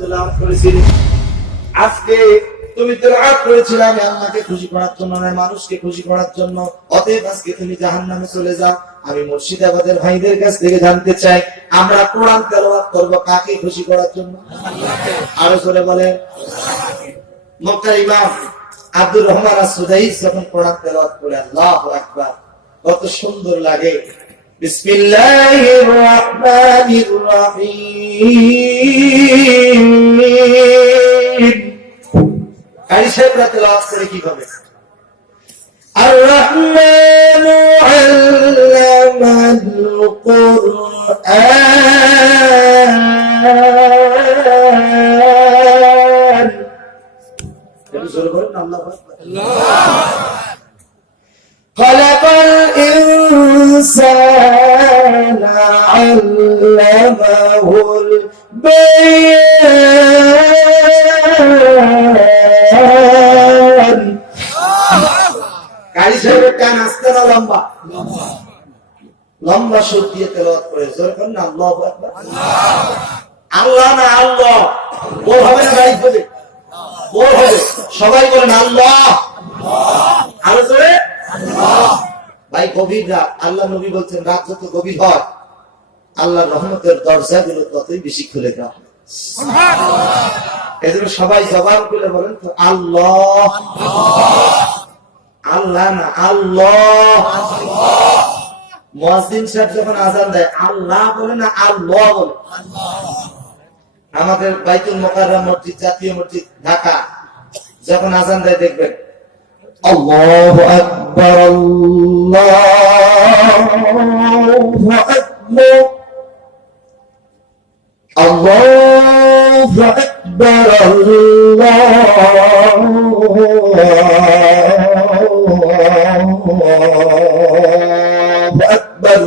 তেলাওয়াত করেছিলি। আজকে তুমি তেলাওয়াত করেছিলে আমি আল্লাহকে খুশি করার জন্য না, মানুষকে খুশি করার জন্য। অতএব আজকে তুমি জাহান্নামে চলে যাও। আমি মুর্শিদাবাদের ভাইদের কাছ থেকে জানতে চাই, আমরা কোরআন তেলাওয়াত করব কাকে খুশি করার জন্য? আরো জোরে বলেন। মক্কার ইমাম আব্দুর রহমান আস-সুদাইস যখন কোরআন তেলাওয়াত করে আল্লাহু আকবার, কত সুন্দর লাগে। বিসমিল্লাহির রহমানির রহিম। কারি সাহেবরা তেলাওয়াত করে কি হবে? আর রহমানু আল্লামাল কুরআন। একটু জোরে বলুন আল্লাহু আকবার। খালাকাল ইনসানা আল্লামাহুল বায়ান। কারি সাহেবের কান আস্তে না লম্বা? লম্বা সুর দিয়ে তেলাওয়াত করে জোরে বলুন আল্লাহু আকবার। আল্লাহ না আল্লাহ বল হবে না, গাইব হবে, বল হবে। সবাই বলেন আল্লাহ। আরো জোরে আল্লাহ। ভাই গভীর রাত, আল্লাহ নবী বলছেন রাত যত গভীর হয় আল্লাহর রহমতের দরজাগুলো ততই বেশি খুলে দেওয়া হয়। এজন্য সবাই জবান খুলে বলেন তো আল্লাহ। আল্লাহ না আল্লাহ। মুয়াজ্জিন সাহেব যখন আযান দেয় আল্লাহ বলে না আল্লাহ বলে? আমাদের বাইতুল মুকাররম মসজিদ, জাতীয় মসজিদ ঢাকা, যখন আযান দেয় দেখবেন আল্লাহু আকবার আল্লাহু আকবার আল্লাহু আকবার আল্লাহু আকবার।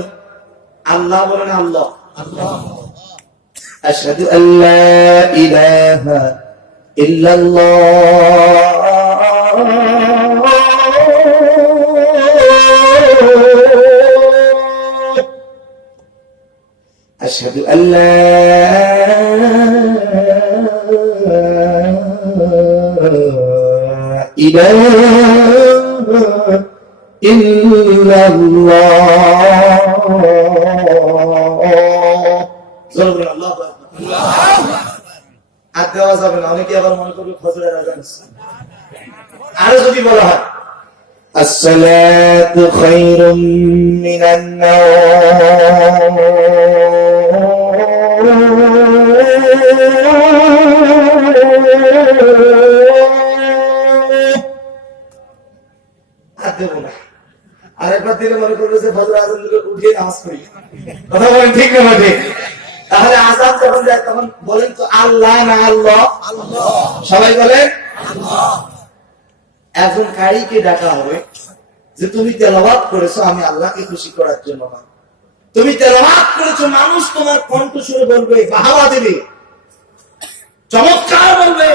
আল্লাহ বলেন আল্লাহ। আশহাদু আল্লা ইলাহা ইল্লাল্লাহ আশহাদু আল্লা ইলাহা ইল্লাল্লাহ। আল্লাহু আকবার। আর দেওয়া যাবে না, অনেকে আবার মনে করবে ফজরের আযান। আরো যদি বলা হয় আসসালাতু খায়রুম মিনান নাওম আর দেব না। আরেকবার দিলে মনে করবে যে ফজর আযান দিলে উঠিয়ে নামাজ পড়ি। কথা বলেন ঠিক না ঠিক? তাহলে আযান যখন যায় তখন বলেন তো আল্লাহ না আল্লাহ? সবাই বলেন আল্লাহ। একজন কারীকে ডাকা হবে যে তুমি তেলাওয়াত করেছো আমি আল্লাহকে খুশি করার জন্য না, তুমি তেলাওয়াত করেছো মানুষ তোমার কণ্ঠ শুনে বলবে, বাহবা দেবে, চমৎকার বলবে,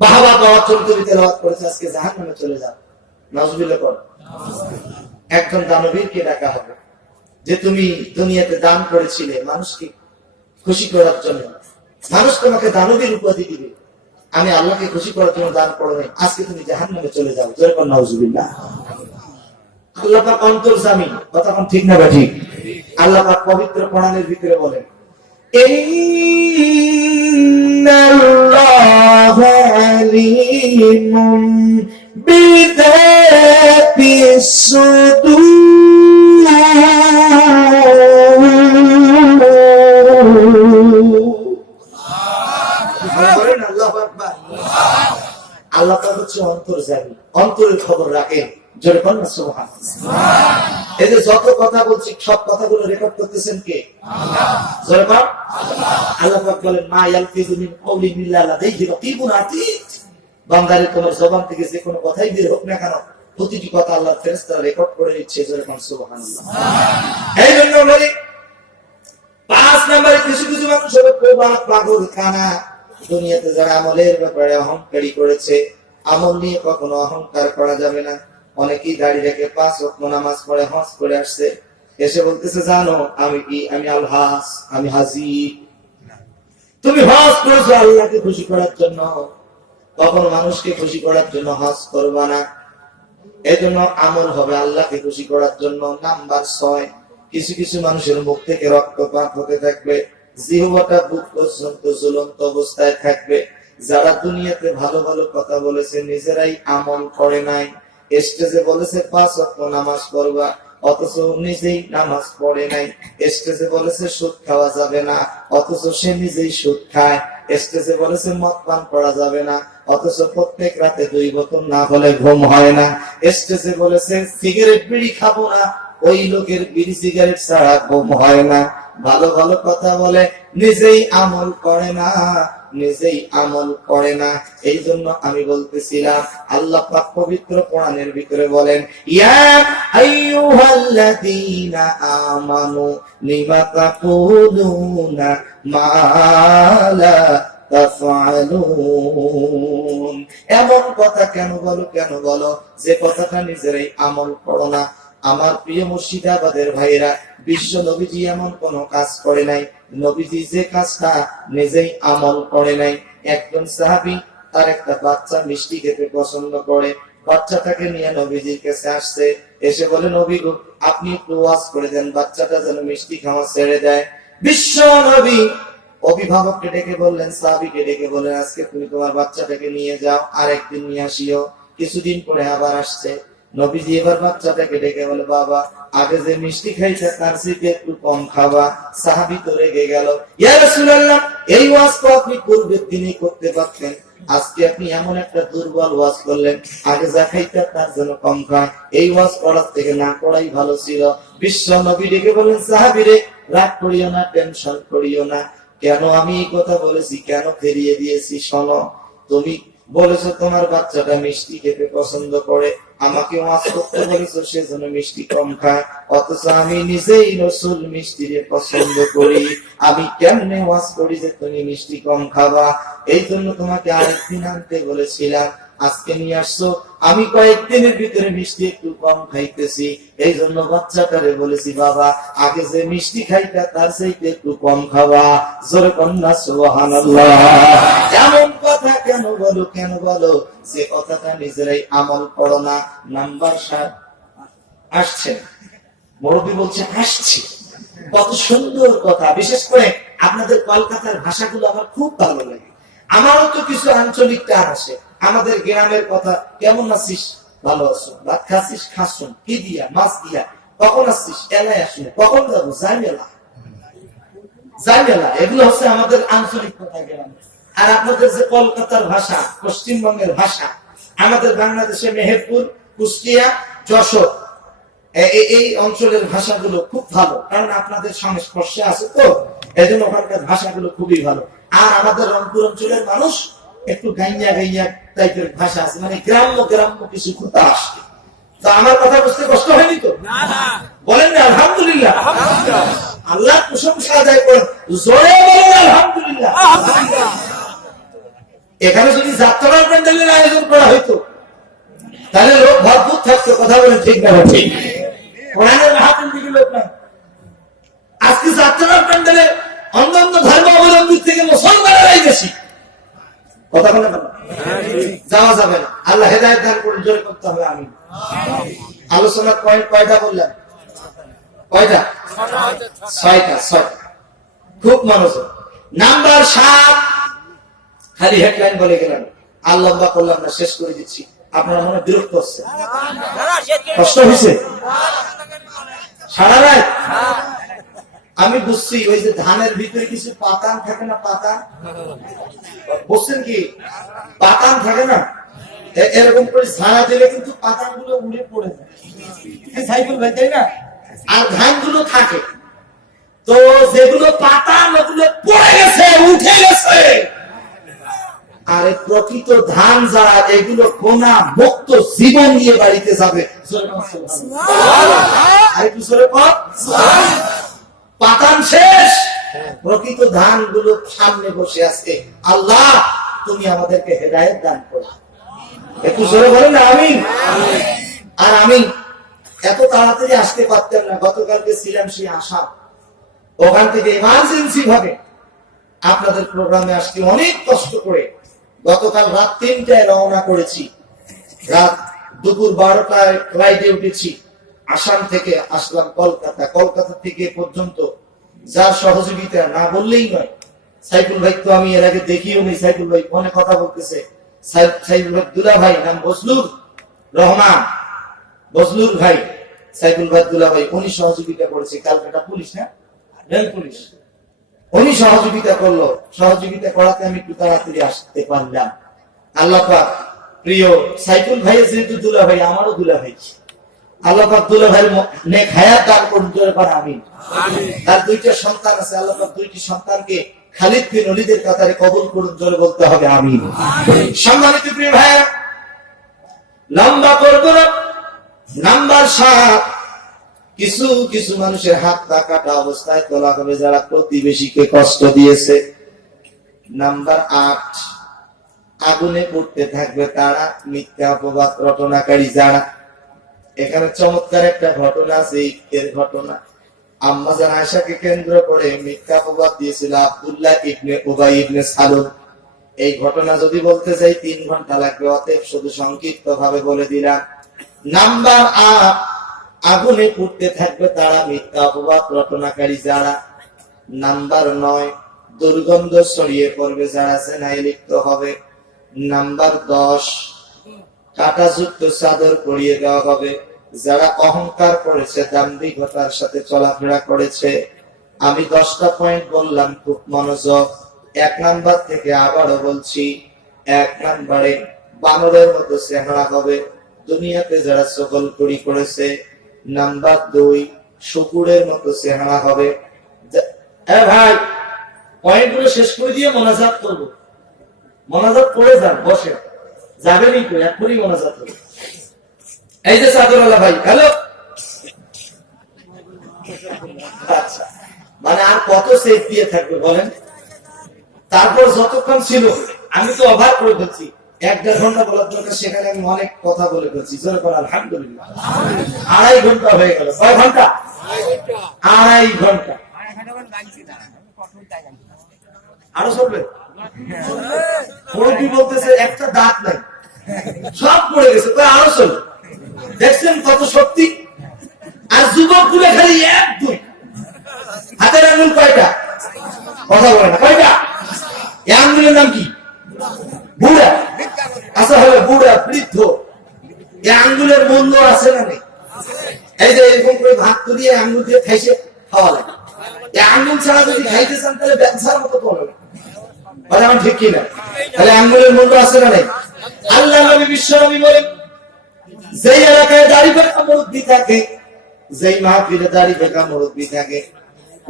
বাহবা পাওয়ার জন্য তুমি তেলাওয়াত করেছো, আজকে জাহান্নামে চলে যাও। নাউজুবিল্লাহ কর। একজন দানবীরকে ডাকা হবে যে তুমি দুনিয়াতে দান করেছিলে মানুষকে খুশি করার জন্য, মানুষ তোমাকে দানবীর উপাধি দিবে, আমি আল্লাহকে খুশি করার জন্য দান করো নাই, আজকে তুমি জাহান্নামে চলে যাও। জোরে বল নাউজুবিল্লাহ। আল্লাহ পাক অন্তর্যামী, কথা কোন ঠিক না ঠিক? আল্লাহ পাক পবিত্র কোরআনের ভিতরে বলেন ইন্নাল্লাহা আলিমুম বিযাতিস সুদূর। আল্লাহ পাক হচ্ছে অন্তর্যামী, অন্তরের খবর রাখেন। জোরে বল না সুবহানাল্লাহ। এই যে যত কথা বলছি সব কথাগুলো রেকর্ড করতেছেন কে? আল্লাহ। জোরে বল আল্লাহ। আল্লাহ পাক বলেন মা ইয়ালফিযু মিন কাওলিন ইল্লা লাদাইহি রাকীবুন আতীদ। বান্দারে তোমার জবান থেকে যে কোনো কথাই বের হোক না কেন প্রতিটি কথা আল্লাহর ফেরেশতারা রেকর্ড করে নিচ্ছে। জোরে বল সুবহানাল্লাহ। এই জন্য বলি 5 নম্বরে কিছু কিছু মানুষ হবে প্রবাদ পাগল খানা। দুনিয়াতে যারা আমলের ব্যাপারে অহংকারী করেছে, আমল নিয়ে কখনো অহংকার করা যাবে না। অনেকেই দাড়ি রেখে 5 ওয়াক্ত নামাজ পড়ে হজ করে আসছে, এসে বলতেছে জানো আমি কি, আমি আল হাস, আমি হাজি। তুমি হজ করেছো আল্লাহকে খুশি করার জন্য, কখনো মানুষকে খুশি করার জন্য হজ করবা না। এই জন্য আমল হবে আল্লাহকে খুশি করার জন্য। নাম্বার 6, কিছু কিছু মানুষের মুখ থেকে রক্তপাত হতে থাকবে, জিহ্বাটা বুক পর্যন্ত ঝুলন্ত অবস্থায় থাকবে। যারা দুনিয়াতে ভালো ভালো কথা বলেছে নিজেরাই আমল করে নাই। স্টেজে বলেছে 5 ওয়াক্ত নামাজ পড়বা, অথচ নিজেই নামাজ পড়ে নাই। স্টেজে বলেছে সুদ খাওয়া যাবে না, অথচ সে নিজেই সুদ খায়। স্টেজে বলেছে মদ পান করা যাবে না, অথচ প্রত্যেক রাতে 2 বোতল না হলে ঘুম হয় না। স্টেজে বলেছে সিগারেট বিড়ি খাবো না, ওই লোকের বিড়ি সিগারেট ছাড়া ঘুম হয় না। ভালো ভালো কথা বলে নিজেই আমল করে না, নিজেই আমল করে না। এই জন্য আমি বলতেছিলাম আল্লাহ পাক পবিত্র কোরআনের ভিতরে বলেন, ইয়া আইয়ুহাল্লাযীনা আমানু লিমা তাকুলুনা মা লা তাফআলুন। এমন কথা কেন বলো যে কথাটা নিজেরাই আমল করো না। আমার প্রিয় মুর্শিদাবাদের ভাইরা, বিশ্ব নবীজি এমন কোন কাজ করে নাই, নবীজি যে কাজটা নিজেই আমল করে নাই। একজন সাহাবী তার একটা বাচ্চা মিষ্টি খেতে পছন্দ করে, বাচ্চাটাকে নিয়ে নবীজির কাছে আসছে, এসে বলে নবী গো আপনি একটু ওয়াজ করে দেন, বাচ্চাটা যেন মিষ্টি খাওয়া ছেড়ে দেয়। বিশ্ব নবী অভিভাবককে ডেকে বললেন, সাহাবীকে ডেকে বললেন আজকে তুমি তোমার বাচ্চাটাকে নিয়ে যাও, আর একদিন নিয়ে আসিও। কিছুদিন পরে আবার আসছে, নবীজি এবার বাচ্চাটাকে ডেকে বলে বাবা আগে যে মিষ্টি খাইছে তার থেকে একটু কম খাবা। সাহাবী তো রেগে গেল, ইয়া রাসূলুল্লাহ এই ওয়াজ তো আপনি পূর্বের দিনই করতে পারতেন, আজকে আপনি এমন একটা দুর্বল ওয়াজ করলেন, আগে যা খাইতে তার জন্য কম খায়, এই ওয়াজ করার থেকে না করাই ভালো ছিল। বিশ্ব নবী ডেকে বলেন সাহাবীরে রাগ করিও না, টেনশন করিও না, কেন আমি এই কথা বলেছি, কেন ফিরিয়ে দিয়েছি শোনো। তুমি বলেছো তোমার বাচ্চাটা মিষ্টি খেতে পছন্দ করে, আমাকে ওয়াজ করতে বলেছো সেজন্য মিষ্টি কম খায়, অথচ আমি নিজেই রাসূল মিষ্টি পছন্দ করি, আমি কেমনে ওয়াজ করি যে তুমি মিষ্টি কম খাবা। এই জন্য তোমাকে আরেকদিন আনতে বলেছিলাম, আজকে নিয়ে আসছো, আমি কয়েকদিনের ভিতরে মিষ্টি একটু কম খাইতেছি, এই জন্য বাচ্চাটারে বলেছি বাবা আগে যে মিষ্টি খাইতা তার চাইতে একটু কম খাবা। জোরে কন্যা সুবহানাল্লাহ। এমন কথা কেন বলো যে কথাটা নিজেরাই আমল করো না। নাম্বার 7 আসছে, মুরব্বী বলছে আসছে, কত সুন্দর কথা। বিশেষ করে আপনাদের কলকাতার ভাষাগুলো আমার খুব ভালো লাগে। আমারও তো কিছু আঞ্চলিক টান আসে, আমাদের গ্রামের কথা, কেমন আছিস, ভালো আছো, ভাত খাচ্ছিস, খাসুন, কি দিয়া, মাছ দিয়া, কখন আসছিস, এলাই আসুন, কখন যাবো, জাইমেলা, এগুলো হচ্ছে আমাদের আঞ্চলিক কথা গ্রামে। আর আপনাদের যে কলকাতার ভাষা, পশ্চিমবঙ্গের ভাষা, আমাদের বাংলাদেশে মেহেরপুর, কুষ্টিয়া, যশোর এই অঞ্চলের ভাষাগুলো খুব ভালো, কারণ আপনাদের সংস্পর্শে আছে তো, এই জন্য ওখানকার ভাষাগুলো খুবই ভালো। আর আমাদের রংপুর অঞ্চলের মানুষ একটু গাইয়া টাইপের ভাষা আছে, মানে গ্রাম্য কিছু কথা আসে। তো আমার কথা বুঝতে কষ্ট হয়নি তো? বলেন না আলহামদুলিল্লাহ। আল্লাহ প্রশংসা আদায় করেন, জোরে বলেন আলহামদুলিল্লাহ। এখানে যদি যাত্রার প্যান্ডেলের আয়োজন করা হইতো তাহলে লোক ভরপুর থাকতো, কথা বলেন ঠিক না ঠিক? কোরআনের মাহফিল দিকে লোক নাই। আজকে যাত্রার প্যান্ডেলে অন্যান্য ধর্মাবলম্বী থেকে মুসলমানেরাই বেশি, কথা বলে যাওয়া যাবে না। আল্লাহ হেদায়েত দান করুন, জোরে করতে হবে আমিন। আলোচনার পয়েন্ট কয়টা বললাম? কয়টা? 6টা। খুব মনোযোগ। নাম্বার 7, খালি হেডলাইন বলে গেলাম, আর লম্বা করলাম না, শেষ করে দিচ্ছি। আপনারা মনে বিরক্ত হচ্ছে, কষ্ট হয়েছে সারা রাত? আমি বুঝছি ওই যে ধানের ভিতরে কিছু পাতান থাকে না, পাতান বুঝছেন কি, পাতান থাকে না, এরকম করে ঝাড়া দিলে কিন্তু পাতান গুলো উড়ে পড়ে যায়, সাইকেল ভাই তাই না? আর ধান গুলো থাকে, তো যেগুলো পাতান ওগুলো পড়ে গেছে, উঠে গেছে। আর প্রকৃত ধান যারা, এগুলো কোনা মুক্ত জীবন নিয়ে বাড়িতে যাবে। পাতান শেষ, প্রকৃত ধান গুলো সামনে বসে আছে। আল্লাহ তুমি আমাদেরকে হেদায়েত দান করো, একটু জোরে বলেন না আমিন। আর আমি এত তাড়াতাড়ি আসতে পারতাম না, গতকালকে ছিলাম সেই আশা, ওখান থেকে ইমার্জেন্সি ভাবে আপনাদের প্রোগ্রামে আসছি অনেক কষ্ট করে। গতকাল রাত 3টায় রওনা করেছি, রাত দুপুর 12টায় ফ্লাইটে উঠেছি, আসাম থেকে আসলাম কলকাতা। কলকাতা থেকে পর্যন্ত যার সহযোগিতা না বললেই নয়। সাইফুল ভাই তো আমি এর আগে দেখিও নি, সাইফুল ভাই ফোনে কথা বলতেছে। সাইফুল দুলা ভাই নাম বজলুর রহমান, বজলুর ভাই, সাইফুল ভাই দুলা ভাই, উনি সহযোগিতা করেছে। কালকাটা পুলিশ না, রেল পুলিশ, উনি সহযোগিতা করলো। সহযোগিতা করাতে আমি একটু তাড়াতাড়ি আসতে পারলাম। আল্লাহ পাক প্রিয় সাইফুল ভাই যেহেতু দুলা ভাই, আমারও দুলা ভাই, আল্লাহ পাক দুলা ভাইয়ের নেক হায়াত দান করুন, আমিন। তার 2টা সন্তান আছে, আল্লাহ পাক 2টি সন্তানকে খালিদ বিন ওলীদের কাতারে কবুল করুন, জোরে বলতে হবে আমিন। সম্মানিত প্রিয় ভাইরা, লম্বা করব না। নাম্বার 7, কিছু কিছু মানুষের হাত পা কাটা অবস্থায় তোলা হবে যারা প্রতিবেশীকে কষ্ট দিয়েছে। নাম্বার 8, আগুনে পড়তে থাকবে তারা, মিথ্যা অপবাদ রটনাকারী যারা। এখানে চমৎকার একটা ঘটনা আছে, এর ঘটনা আম্মা জান আয়েশাকে কেন্দ্র করে মিথ্যা অপবাদ দিয়েছিল আব্দুল্লাহ ইবনে উবাই ইবনে সালুল। এই ঘটনা যদি বলতে যাই 3 ঘন্টা লাগবে, অতএব শুধু সংক্ষিপ্ত ভাবে বলে দিলাম। নাম্বার 8, আগুনে পুড়তে থাকবে তারা, মিথ্যা অপবাদ রটনাকারী যারা। নাম্বার 9, দুর্গন্ধ ছড়িয়ে পড়বে যারা, জেনায় লিপ্ত হবে। নাম্বার 10, কাঁটাযুক্ত চাদর পরিয়ে দেওয়া হবে যারা অহংকার করেছে, দাম্ভিকতার সাথে চলাফেরা করেছে। আমি 10টা পয়েন্ট বললাম, খুব মনোযোগ। 1 নাম্বার থেকে আবারও বলছি, 1 নাম্বারে বানরের মতো চেহারা হবে, দুনিয়াতে যারা চগলখড়ি করেছে। নাম্বার 2, শুকুরের মতো চেহারা হবে। ভাই পয়েন্টগুলো শেষ করে দিয়ে মোনাজাত করবো। মোনাজাত করে যান, বসে যাবেনই তো, এখনই মোনাজাত করবো। এই যে চাদরওয়ালা ভাই, হ্যালো। আচ্ছা, মানে আর কত সেফ দিয়ে থাকবে বলেন? তারপর যতক্ষণ ছিল আমি তো অবাক করে ফেলছি। 1-1.5 ঘন্টা বলার দরকার, সেখানে আমি অনেক কথা বলে ফেলছি। আলহামদুলিল্লাহ 2.5 ঘন্টা হয়ে গেল। 6 ঘন্টা, 2.5 ঘন্টা আরো চলবে। মুরব্বি বলতেছে একটা দাঁত নাই, সব পড়ে গেছে, আরো চলবে। দেখছেন কত শক্তি। আর যুবক গুলো খালি 1-2, হাতের আঙুল কয়টা? কথা বলে না, কয়টা? এই আঙুলের নাম কি? বুড়া। আচ্ছা হলো বুড়া, বৃদ্ধ, এই আঙ্গুলের মূল্য আছে না নেই? এই যে এরকম করে ভাত তুলিয়ে আঙ্গুল দিয়ে খাইছে খাওয়া লাগে। এই আঙ্গুল ছাড়া যদি খাইতে চান তাহলে ব্যবসার মতো করবে, আমার ঠিক কিনা? তাহলে আঙ্গুলের মূল্য আছে না নেই? আল্লাহ নবী বিশ্ব নবী বলেন, যেই এলাকায় দাড়ি পাকা মুরব্বি থাকে, যেই মাহফিলে দাড়ি পাকা মুরব্বি থাকে,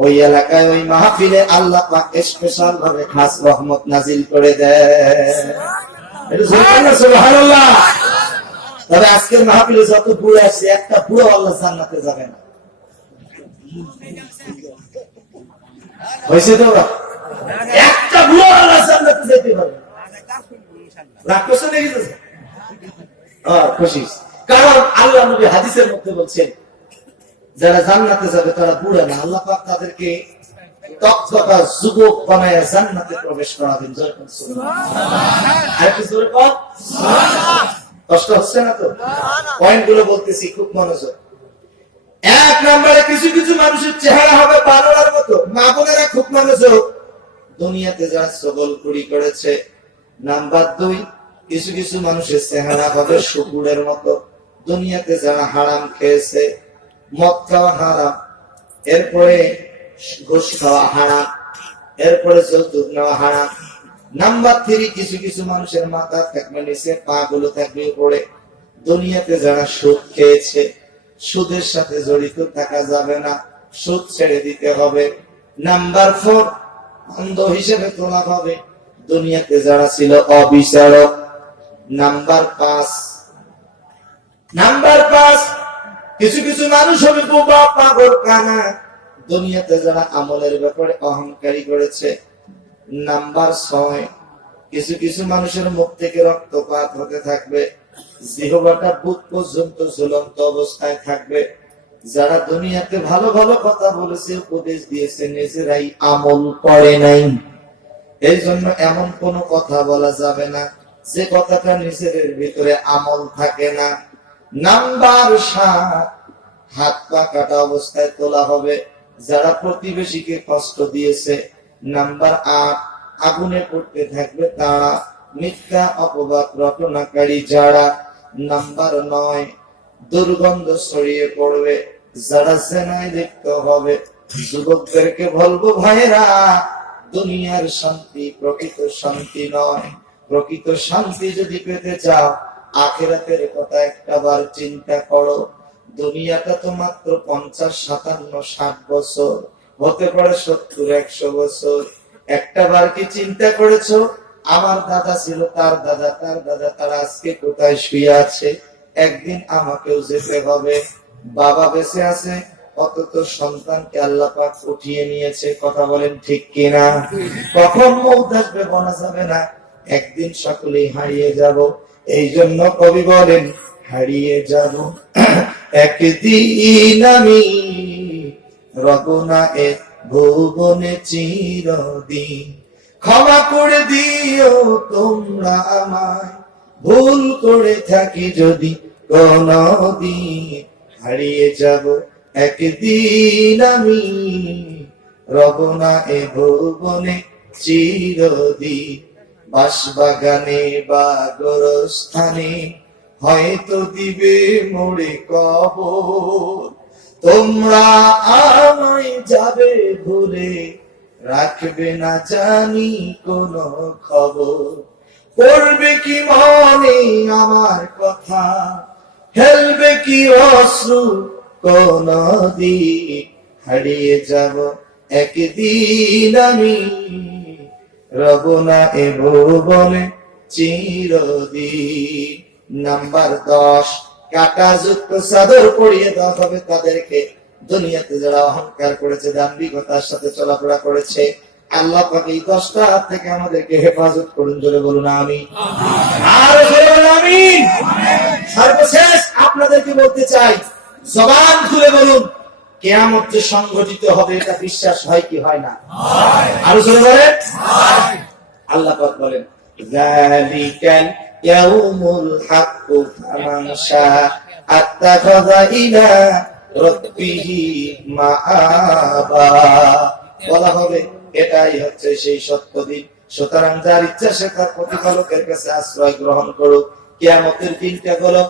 ওই এলাকায় ওই মাহফিলে আল্লাহ পাক স্পেশাল ভাবে খাস রহমত নাজিল করে দেয়। সুবহানাল্লাহ। তবে আজকের মাহফিলে যত বুড়ো আছে, একটা বুড়ো আল্লাহ জান্নাতে যাবে না। হয়েছে তো, একটা বুড়ো আল্লাহ জান্নাতে যেতে পারবে। রাগ করছে নাকি? খুশি, কারণ আল্লাহ নবী হাদিসের মধ্যে বলছেন যারা জান্নাতে যাবে তারা বুড়া না, আল্লাহ পাক তাদেরকে তৎক্ষণাৎ যুবক বানায় জান্নাতে প্রবেশ করাবেন। কষ্ট হচ্ছে না তো? পয়েন্ট গুলো বলতেছি, খুব মনোযোগ। 1 নম্বরে কিছু কিছু মানুষের চেহারা হবে বানরের মতো। মা বোনেরা খুব মনোযোগ, দুনিয়াতে যারা চগলখড়ি করেছে। নাম্বার 2, কিছু কিছু মানুষের চেহারা হবে শুকুরের মতো, দুনিয়াতে যারা হারাম খেয়েছে। মদ খাওয়া হারাম, এরপরে ঘুষ খাওয়া হারাম, এরপরে যৌতুক নেওয়া হারাম। নাম্বার 3, কিছু কিছু মানুষের মাথা থাকবে নিচে, পা গুলো থাকবে উপরে, দুনিয়াতে যারা সুদ খেয়েছে। সুদের সাথে জড়িত থাকা যাবে না, সুদ ছেড়ে দিতে হবে। নাম্বার 4, অন্ধ হিসেবে তোলা হবে, দুনিয়াতে যারা ছিল অবিচারক। নাম্বার 5, কিছু কিছু মানুষ হবে বোবা, পাগল, কানা, দুনিয়াতে যারা আমলের ব্যাপারে অহংকারী করেছে। নাম্বার 6, কিছু কিছু মানুষের মুখ থেকে রক্তপাত হতে থাকবে, জিহ্বাটা বুক পর্যন্ত ঝুলন্ত অবস্থায় থাকবে। যারা দুনিয়াতে ভালো ভালো কথা বলেছে, উপদেশ দিয়েছে, নিজেরাই আমল করে নাই। এই জন্য এমন কোন কথা বলা যাবে না যে কথাটা নিজের ভিতরে আমল থাকে না। নাম্বার 7, হাত পা কাটা অবস্থায় তোলা হবে যারা প্রতিবেশীকে কষ্ট দিয়েছে। নাম্বার 8, আগুনে পড়তে থাকবে তারা, মিথ্যা অপবাদ রটনাকারী যারা। নাম্বার 9, দুর্গন্ধ ছড়িয়ে পড়বে যারা জেনায় লিপ্ত হবে। যুবকদেরকে বলবো, ভাইরা, দুনিয়ার শান্তি প্রকৃত শান্তি নয়। প্রকৃত শান্তি যদি পেতে চাও, আখিরাতের কথা একটাবার চিন্তা করো। দুনিয়াটা তো মাত্র 50, 57, 60 বছর, হতে পারে 70, 100 বছর। একটাবার কি চিন্তা করেছো আমার দাদা ছিল, তার দাদা, তার দাদা, তারা আজকে কোথায় শুয়ে আছে? একদিন আমাকেও যেতে হবে। বাবা বেঁচে আছে, অথচ সন্তানকে আল্লাহ পাক উঠিয়ে নিয়েছে। কথা বলেন ঠিক কিনা? কখন মৌত আসবে বলা যাবে না, একদিন সকলেই হারিয়ে যাব। এই জন্য কবি বলেন, হারিয়ে যাব একদিন আমি, রব না এ ভুবনে চিরদিন। ক্ষমা করে দিও তোমরা আমায়, ভুল করে থাকি যদি কোনদিন। হারিয়ে যাব একদিন আমি, রব না এ ভুবনে চিরদিন। বাঁশবাগানে বা গোরস্থানে হয়তো দিবে মোড়ে কবর, তোমরা আমায় যাবে ভুলে, রাখবে না জানি কোন খবর। পড়বে কি মনে আমার কথা, ফেলবে কি অশ্রু কোন দিন। হারিয়ে যাব একদিন আমি, রব না এ ভুবনে চিরদিন। নাম্বার 10, কাঁটাযুক্ত চাদর পরিয়ে দেওয়া হবে তাদেরকে, দুনিয়াতে যারা অহংকার করেছে, দাম্ভিকতার সাথে চলাফেরা করেছে। আল্লাহ পাক এই 10টা থেকে আমাদেরকে হেফাজত করুন। জোরে বলুন আমিন। আর জোরে বলুন আমিন। সর্বশেষ আপনাদেরকে বলতে চাই, জবান খুলে বলুন, কিয়ামত যে সংঘটিত হবে এটা বিশ্বাস হয় কি হয় না? আর জোরে বলেন। আল্লাহ পাক বলেন, যালিকাল ইয়াউমুল হাক্কু ফামান শাআ আত্তাখাযা ইলা রাব্বিহি মাআবা। বলা হবে এটাই হচ্ছে সেই সত্য দিন, সুতরাং যার ইচ্ছা সে তার প্রতিপালকের কাছে আশ্রয় গ্রহণ করুক। কিয়ামতের দিনটা হলো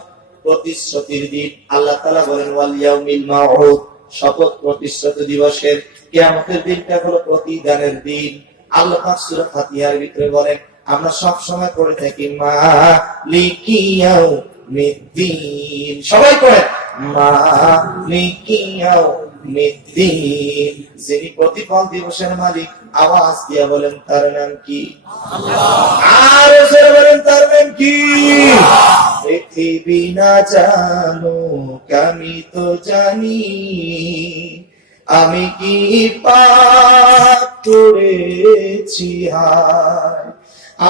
প্রতিশ্রুতির দিন। আল্লাহ তাআলা বলেন, ওয়াল ইয়াউমিল মাউউদ, শপথ প্রতিশ্রুতি দিবসের। কিয়ামতের দিনটা হলো প্রতিদানের দিন। আল্লাহ পাক সূরা ফাতিহার ভিতরে বলেন, আমরা সব সময় করে থাকি মালিকি ইয়াউমিদ্দিন। সবাই করেন মালিকি ইয়াউমিদ্দিন। যিনি প্রতিফল দিবসের মালিক, আওয়াজ দিয়ে বলেন তার নাম কি? আল্লাহ। আর জোরে বলেন তার নাম কি? পৃথিবী না জানুক আমি তো জানি, আমি কি পাপ করেছি হায়,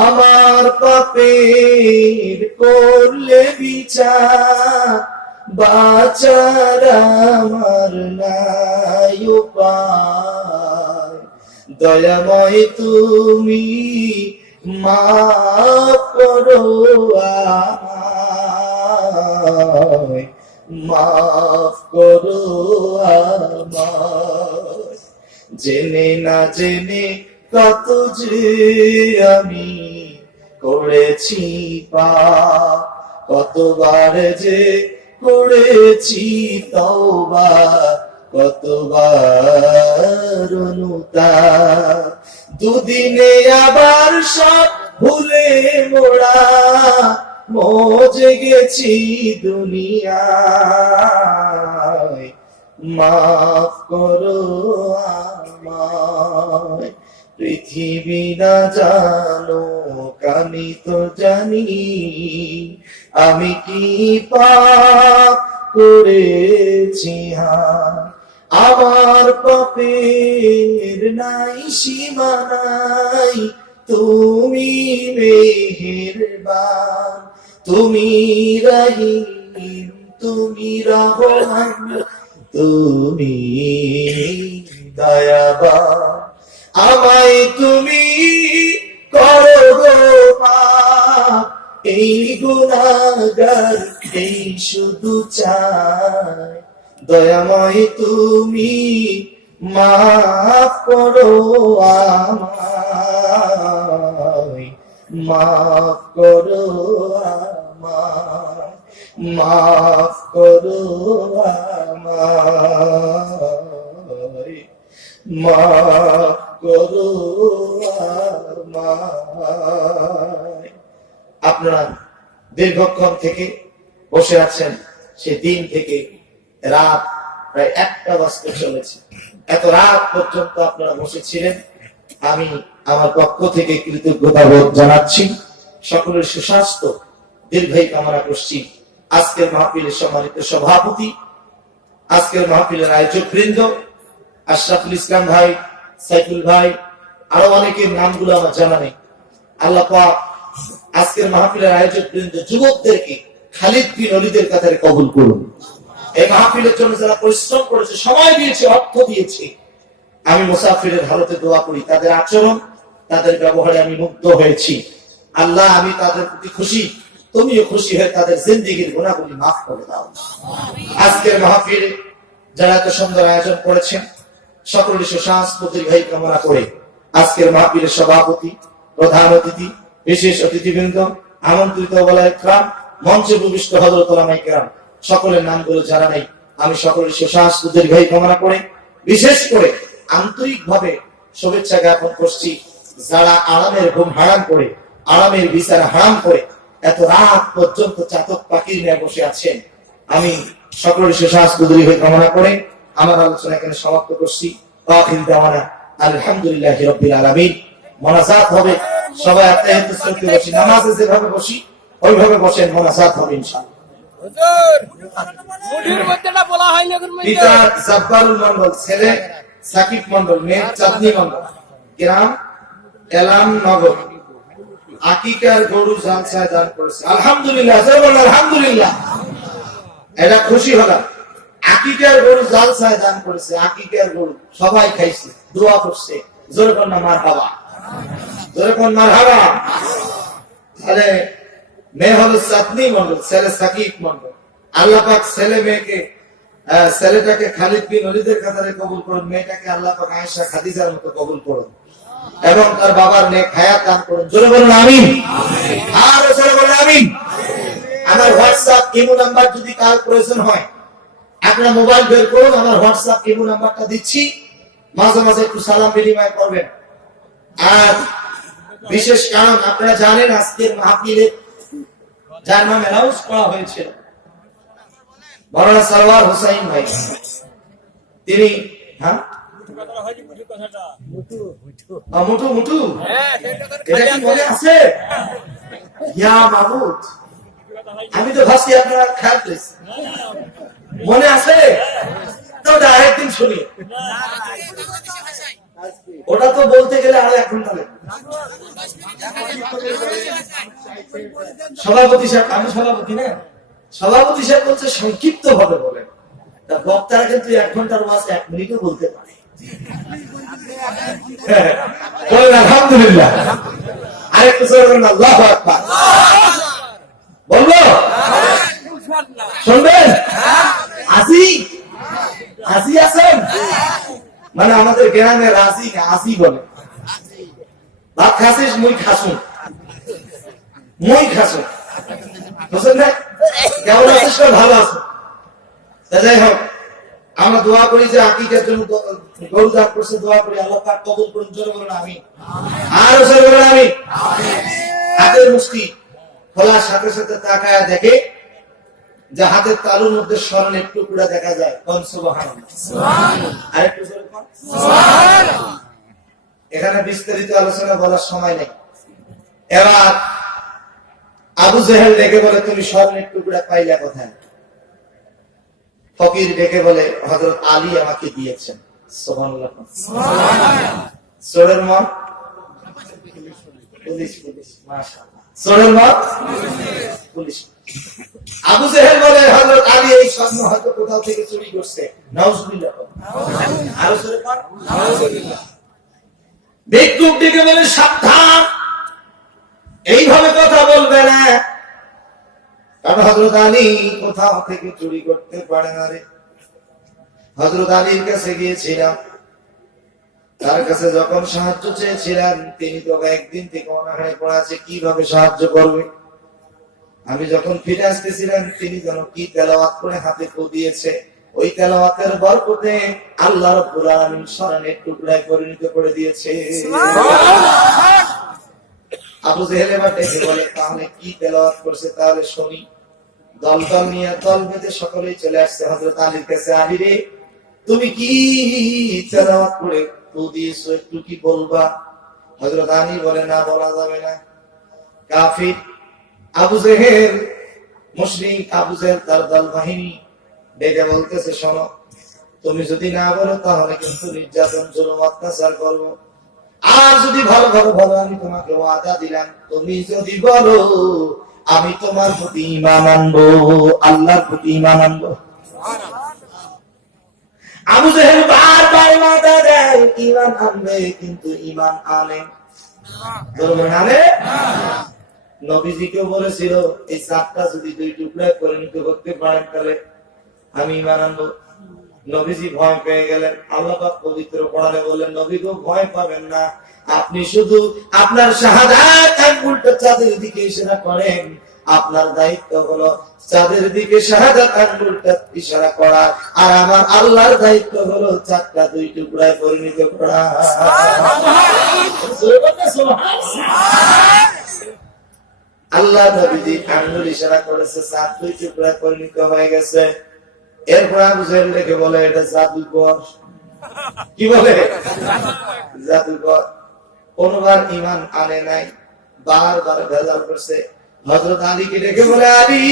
আমার পাপের করলে বিচার, বাঁচার আমার নাই উপায়। দয়াময় তুমি মাফ করো আমায়, মাফ করো আমায়। জেনে না জেনে কত যে আমি করেছি পাপ, কতবার যে করেছি তওবা, কতবার অনুতাপ। দুদিনে আবার সব ভুলে মোরা মজে গেছি দুনিয়ায়, মাফ করো আমায়। পৃথিবী না জানুক আমি তো জানি, আমি কি পাপ করেছি হায়, আমার পাপের নাই সীমানাই। তুমি মেহেরবান, তুমি রহিম, তুমি রহমান, তুমি দয়াবান। আমায় তুমি এই গুনাহগার এই শুধু চায় দয়াময় তুমি মাফ করো আমায়, মাফ করো আমায়, মাফ করো আমায়, মাফ করো আমায়। আপনারা দীর্ঘক্ষণ থেকে বসে আছেন, সেদিন থেকে রাত প্রায় 1টা বাজতে চলেছে, এত রাত পর্যন্ত আপনারা বসেছিলেন। আমি আমার পক্ষ থেকে কৃতজ্ঞতা বোধ জানাচ্ছি। সকলের সুস্বাস্থ্য দীর্ঘায়ু কামনা করছি। আজকের মাহফিলের সম্মানিত সভাপতি, আজকের মাহফিলের আয়োজক বৃন্দ, আশরাফুল ইসলাম ভাই, সাইফুল ভাই, আরো অনেকের নামগুলো আমার জানা নেই। আল্লাহ পাক আজকের মাহফিলের আয়োজক বৃন্দ যুবকদেরকে খালিদ বিন ওলীদের কাতারে কবুল করুন। এই মাহফিলের জন্য যারা পরিশ্রম করেছে, সময় দিয়েছে, অর্থ দিয়েছে, আমি মুসাফিরের হালতে দোয়া করি, তাদের আচরণ, তাদের ব্যবহারে আমি মুগ্ধ হয়েছি। আল্লাহ, আমি তাদের প্রতি খুশি, তুমিও খুশি হয়ে তাদের জিন্দেগির গুনাহগুলি মাফ করে দাও। আজকের মাহফিলে যারা এত সুন্দর আয়োজন করেছেন, সকলের সুস্বাস্থ্য দীর্ঘায়ু কামনা করে আজকের মাহফিলের সভাপতি, প্রধান অতিথি, বিশেষ অতিথিবৃন্দ, আমন্ত্রিত ওলামায়ে কেরাম, মঞ্চে উপবিষ্ট হযরত ওলামায়ে কেরাম, সকলের নামগুলো জানা নেই। আমি সকলের সুস্বাস্থ্য দীর্ঘায়ু কামনা করে বিশেষ করে আন্তরিকভাবে শুভেচ্ছা জ্ঞাপন করছি যারা আরামের ঘুম হারাম করে, আরামের বিছানা হারাম করে এত রাত পর্যন্ত চাতক পাখির নিয়ে বসে আছেন। আমি সকলের সুস্বাস্থ্য দীর্ঘায়ু কামনা করে আমার আলোচনা এখানে সমাপ্ত করছি। আখির দাওয়ানা আলহামদুলিল্লাহি রাব্বিল আলামিন। মোনাজাত হবে, সবাই আত্মাহিয়াতুস করতে বসি, নামাজে যেভাবে বসি ওইভাবে বসেন, মোনাজাত হবে ইনশাআল্লাহ। পিতা জব্বারুল মন্ডল, ছেলে সাকিব মন্ডল, মেয়ে চাঁদনি মন্ডল, গ্রাম এলাম নগর, আকিকার গরু জালসায় দান করেছে। আলহামদুলিল্লাহ, আলহামদুলিল্লাহ, এটা খুশি হলাম। আকিকার গরু জালসায় দান করেছে, আকিকার গরু সবাই খাইছে, দোয়া করছে, জোরে কন্যা মারহাবা, জোরে কন্যা মারহাবা। তাহলে মেয়ে হলো চাঁদনি মন্ডল, ছেলে সাকিব মন্ডল। আল্লাহ পাক ছেলে মেয়েকে, ছেলেটাকে খালিদ বিন ওলীদের কাতারে কবুল করুন, মেয়েটাকে আল্লাহ পাক আয়েশা খাদিজার মতো কবুল করুন এবং তার বাবার নেক হায়াত দান করুন। জোরে বলুন আমিন, আর জোরে বলুন আমিন। আমার হোয়াটসঅ্যাপ ইমো নাম্বার যদি কার প্রয়োজন হয় আপনারা মোবাইল বের করুন, আমার হোয়াটসঅ্যাপ ইমো নাম্বারটা দিচ্ছি, মাঝে মাঝে একটু সালাম বিনিময় করবেন। আর বিশেষ কারণ আপনারা জানেন, আজকের মাহফিলে যার নাম অ্যানাউন্স করা হয়েছে মাওলানা সারওয়ার হোসাইন ভাই, তিনি মুটু মুটু, এটা কি মনে আছে? ইয়া মাহমুদ, আমি তো ভাবছি আপনারা খেয়াল করেছেন, মনে আছে তো? আরেকদিন শুনি, ওটা তো বলতে গেলে আরো 1 ঘন্টা লাগবে। সভাপতি সাহেব, আমি সভাপতি না, সভাপতি সাহেব বলছে সংক্ষিপ্ত ভাবে বলেন। তা বক্তারা কিন্তু 1 ঘন্টার ওয়াজ 1 মিনিটও বলতে পারে। বলেন আলহামদুলিল্লাহ, আরেকটু জোরে বলেন আল্লাহু আকবার। বলবো, শুনবেন? আজি আজি আছেন? মানে আমাদের গ্রামে রাজি না, আজি বলে। ভাত খাসিস? মুই খাসুন, মুই খাসুন, বুঝলেন না? কেমন আছিস? ভালো আছো? যাই হোক, আমরা দোয়া করি যে আকিকার জন্য গরু দান করছে, দোয়া করি আল্লাহ পাক কবুল করুন। জোরে বলুন আমিন, আর জোরে বলুন আমিন। হাতের মুষ্টি খোলার সাথে সাথে তাকায়া দেখে যে হাতের তালুর মধ্যে স্বর্ণের টুকরা দেখা যায়। কোন সুবহানাল্লাহ, সুবহানাল্লাহ, আরেকটু জোরে কোন সুবহানাল্লাহ। এখানে বিস্তারিত আলোচনা বলার সময় নেই। এবার আবু জেহেল ডেকে বলে, তুমি স্বর্ণের টুকরা পাইলা কোথায়? ফকির ডেকে বলে, হযরত আলী আমাকে দিয়েছেন। সুবহানাল্লাহ, সুবহানাল্লাহ। সোরের মন পুলিশ, পুলিশ, মাশাআল্লাহ, সোরের মন পুলিশ। আবু জেহেল বলে, হযরত আলী এই স্বর্ণ হয়তো কোথাও থেকে চুরি করছে। নাউজুবিল্লাহ, আরো সোরে পড়, নাউজুবিল্লাহ। ভিক্ষুক ডেকে বলে, সাবধান, এইভাবে কথা বলবে না, কারণ হযরত আলী কোথাও থেকে চুরি করতে পারে না রে। হযরত আলীর কাছে গিয়েছিলাম, তার কাছে যখন সাহায্য চেয়েছিলেন, তিনি তো একদিন থেকে অনাহারে পড়ে আছে, কিভাবে সাহায্য করবে। আমি যখন ফিরে আসতেছিলাম, তিনি যেন কি তেলাওয়াত করে হাতে ফু দিয়েছে, ওই তেলাওয়াতের বরকতে আল্লাহ রাব্বুল আলামিন স্মরণের টুকরায় পরিণত করে দিয়েছে। আবু জেহেল এবার ডেকে বলে, তাহলে কি তেলাওয়াত করছে, তাহলে শুনি। দল দল নিয়ে দল বেঁধে সকলেই চলে আসছে হযরত আলীর কাছে। আলী রে, তুমি কি তেলাওয়াত করে ফু দিয়েছো, একটু কি বলবা? হযরত আলী বলে, না, বলা যাবে না। কাফির আবু জেহেল, মুশরিক আবু জেহেল তার দল বাহিনী ডেকে বলতেছে, শোনো, তুমি যদি না বলো তাহলে কিন্তু নির্যাতন জুলুম অত্যাচার করবো। আর যদি ভালো ভালো বলো, আমি তোমাকে ওয়াদা দিলাম, তুমি যদি বলো আমি তোমার প্রতি ঈমান আনবো, আল্লাহর প্রতি ঈমান আনবো। আবু জেহেল বারবার ওয়াদা দেয় ঈমান আনবে, কিন্তু ঈমান আনে আনে। নবীজিকেও বলেছিল, এই চারটা যদি দুই টুকরায় পরিণত করতে পারেন তাহলে আমি ঈমান আনবো। নবীজি ভয় পেয়ে গেলেন। আল্লাহ পাক পবিত্র কোরআনে বলেন, নবী গো, ভয় পাবেন না, আপনি শুধু আপনার শাহাদাত আঙ্গুলটা চাঁদের দিকে ইশারা করেন। আপনার দায়িত্ব হলো চাঁদের দিকে শাহাদাত আঙ্গুলটা ইশারা করা, আর আমার আল্লাহর দায়িত্ব হলো চারটা দুই টুকরায় পরিণত করা। আল্লাহ নবীজি আঙ্গুল ইশারা করেছে, চাঁদ দুই টুকরায় পরিণত হয়ে গেছে। এরপর আবু জেহেল দেখে বলে, এটা জাদুকর। কি বলে? জাদুকর। কোনবার ঈমান আনে নাই, বারবার ভেজাল করছে। হযরত আলীকে ডেকে বলে, আলী,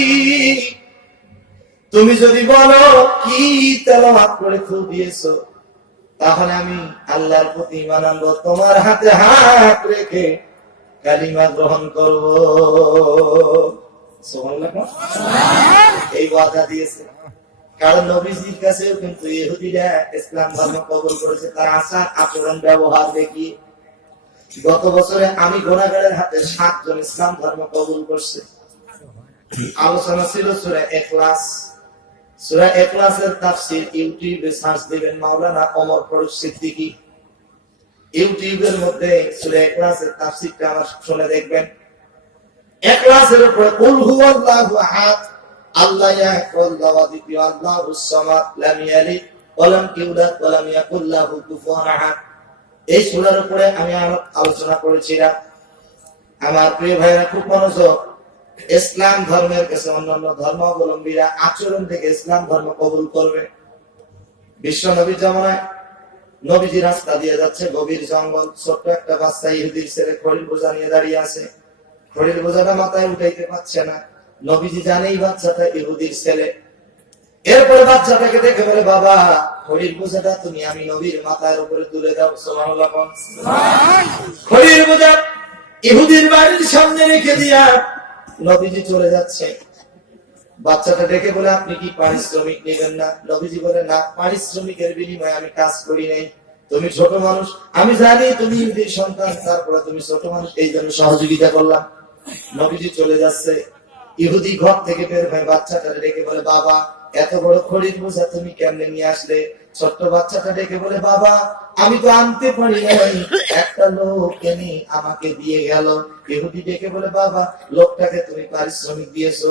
তুমি যদি বলো কি তেলাওয়াত করে ফু দিয়েছো, তাহলে আমি আল্লাহর প্রতি ঈমান আনবো, তোমার হাতে হাত রেখে কালিমা গ্রহণ করব। সুবহানাল্লাহ। এই ওয়াদা দিয়েছে। কারণ নবীজির কাছেও কিন্তু ইহুদিরা ইসলাম ধর্ম কবুল করেছে, তার আচার আচরণ ব্যবহার দেখি। গত বছরে আমি গোনাগারের হাতে 7 জন ইসলাম ধর্ম কবুল করছে। আলোচনা ছিল সূরা ইখলাস। সূরা ইখলাসের তাফসীর ইউটিউবে সার্চ দিবেন, মাওলানা ওমর ফারুক সিদ্দিকী। ইউটিউবের মধ্যে সূরা ইখলাসের তাফসীরটা আমার শুনে দেখবেন। ইখলাসের উপরে কুল হুয়াল্লাহু আহাদ, আল্লাহ ইয়াকুল্লাহু দ্বিতীয়, আল্লাহুস সামাদ, লাম ইয়ালিদ ওয়া লাম ইউলাদ ওয়া লাম ইয়াকুল লাহু কুফুয়ান আহাদ। এই সূরার উপরে আমি আলোচনা করেছিলাম। আমার প্রিয় ভাইরা, খুব মনোযোগ। ইসলাম ধর্মের কাছে অন্যান্য ধর্মাবলম্বীরা আচরণ থেকে ইসলাম ধর্ম কবুল করবে। বিশ্ব নবীর জামানায় নবীজি রাস্তা দিয়ে যাচ্ছে, গভীর জঙ্গল, ছোট্ট একটা বাচ্চা ইহুদির ছেলে খড়ির বোঝা নিয়ে দাঁড়িয়ে আছে। খড়ির বোঝাটা মাথায় উঠাইতে পারছে না। নবীজি জানেই বাচ্চাটা ইহুদির ছেলে। এরপরে বাচ্চাটাকে দেখে বলে, বাবা, খড়ির বোঝাটা তুমি আমি নবীর মাথার উপরে তুলে দাও। সুবহানাল্লাহ। খড়ির বোঝা ইহুদির বাড়ির সামনে রেখে দিয়া নবীজি চলে যাচ্ছে। বাচ্চাটা ডেকে বলে, আপনি কি পারিশ্রমিক নেবেন না? নবীজি বলে, না, পারিশ্রমিকের বিনিময়ে আমি কাজ করি নাই। তুমি ছোট মানুষ, আমি জানি তুমি ইহুদির সন্তান, তারপরে তুমি ছোট মানুষ, এই জন্য সহযোগিতা করলাম। নবীজি চলে যাচ্ছে। ইহুদি ঘর থেকে বের হয়ে বাচ্চাটা ডেকে বলে, বাবা, এত বড় খড়ির বোঝা তুমি কেমনে নিয়ে আসলে? ছোট্ট বাচ্চাটা ডেকে বলে, বাবা, আমি তো আনতে পারি নাই, একটা লোক এনে আমাকে দিয়ে গেল। ইহুদি ডেকে বলে, বাবা, লোকটাকে তুমি পারিশ্রমিক দিয়েছো?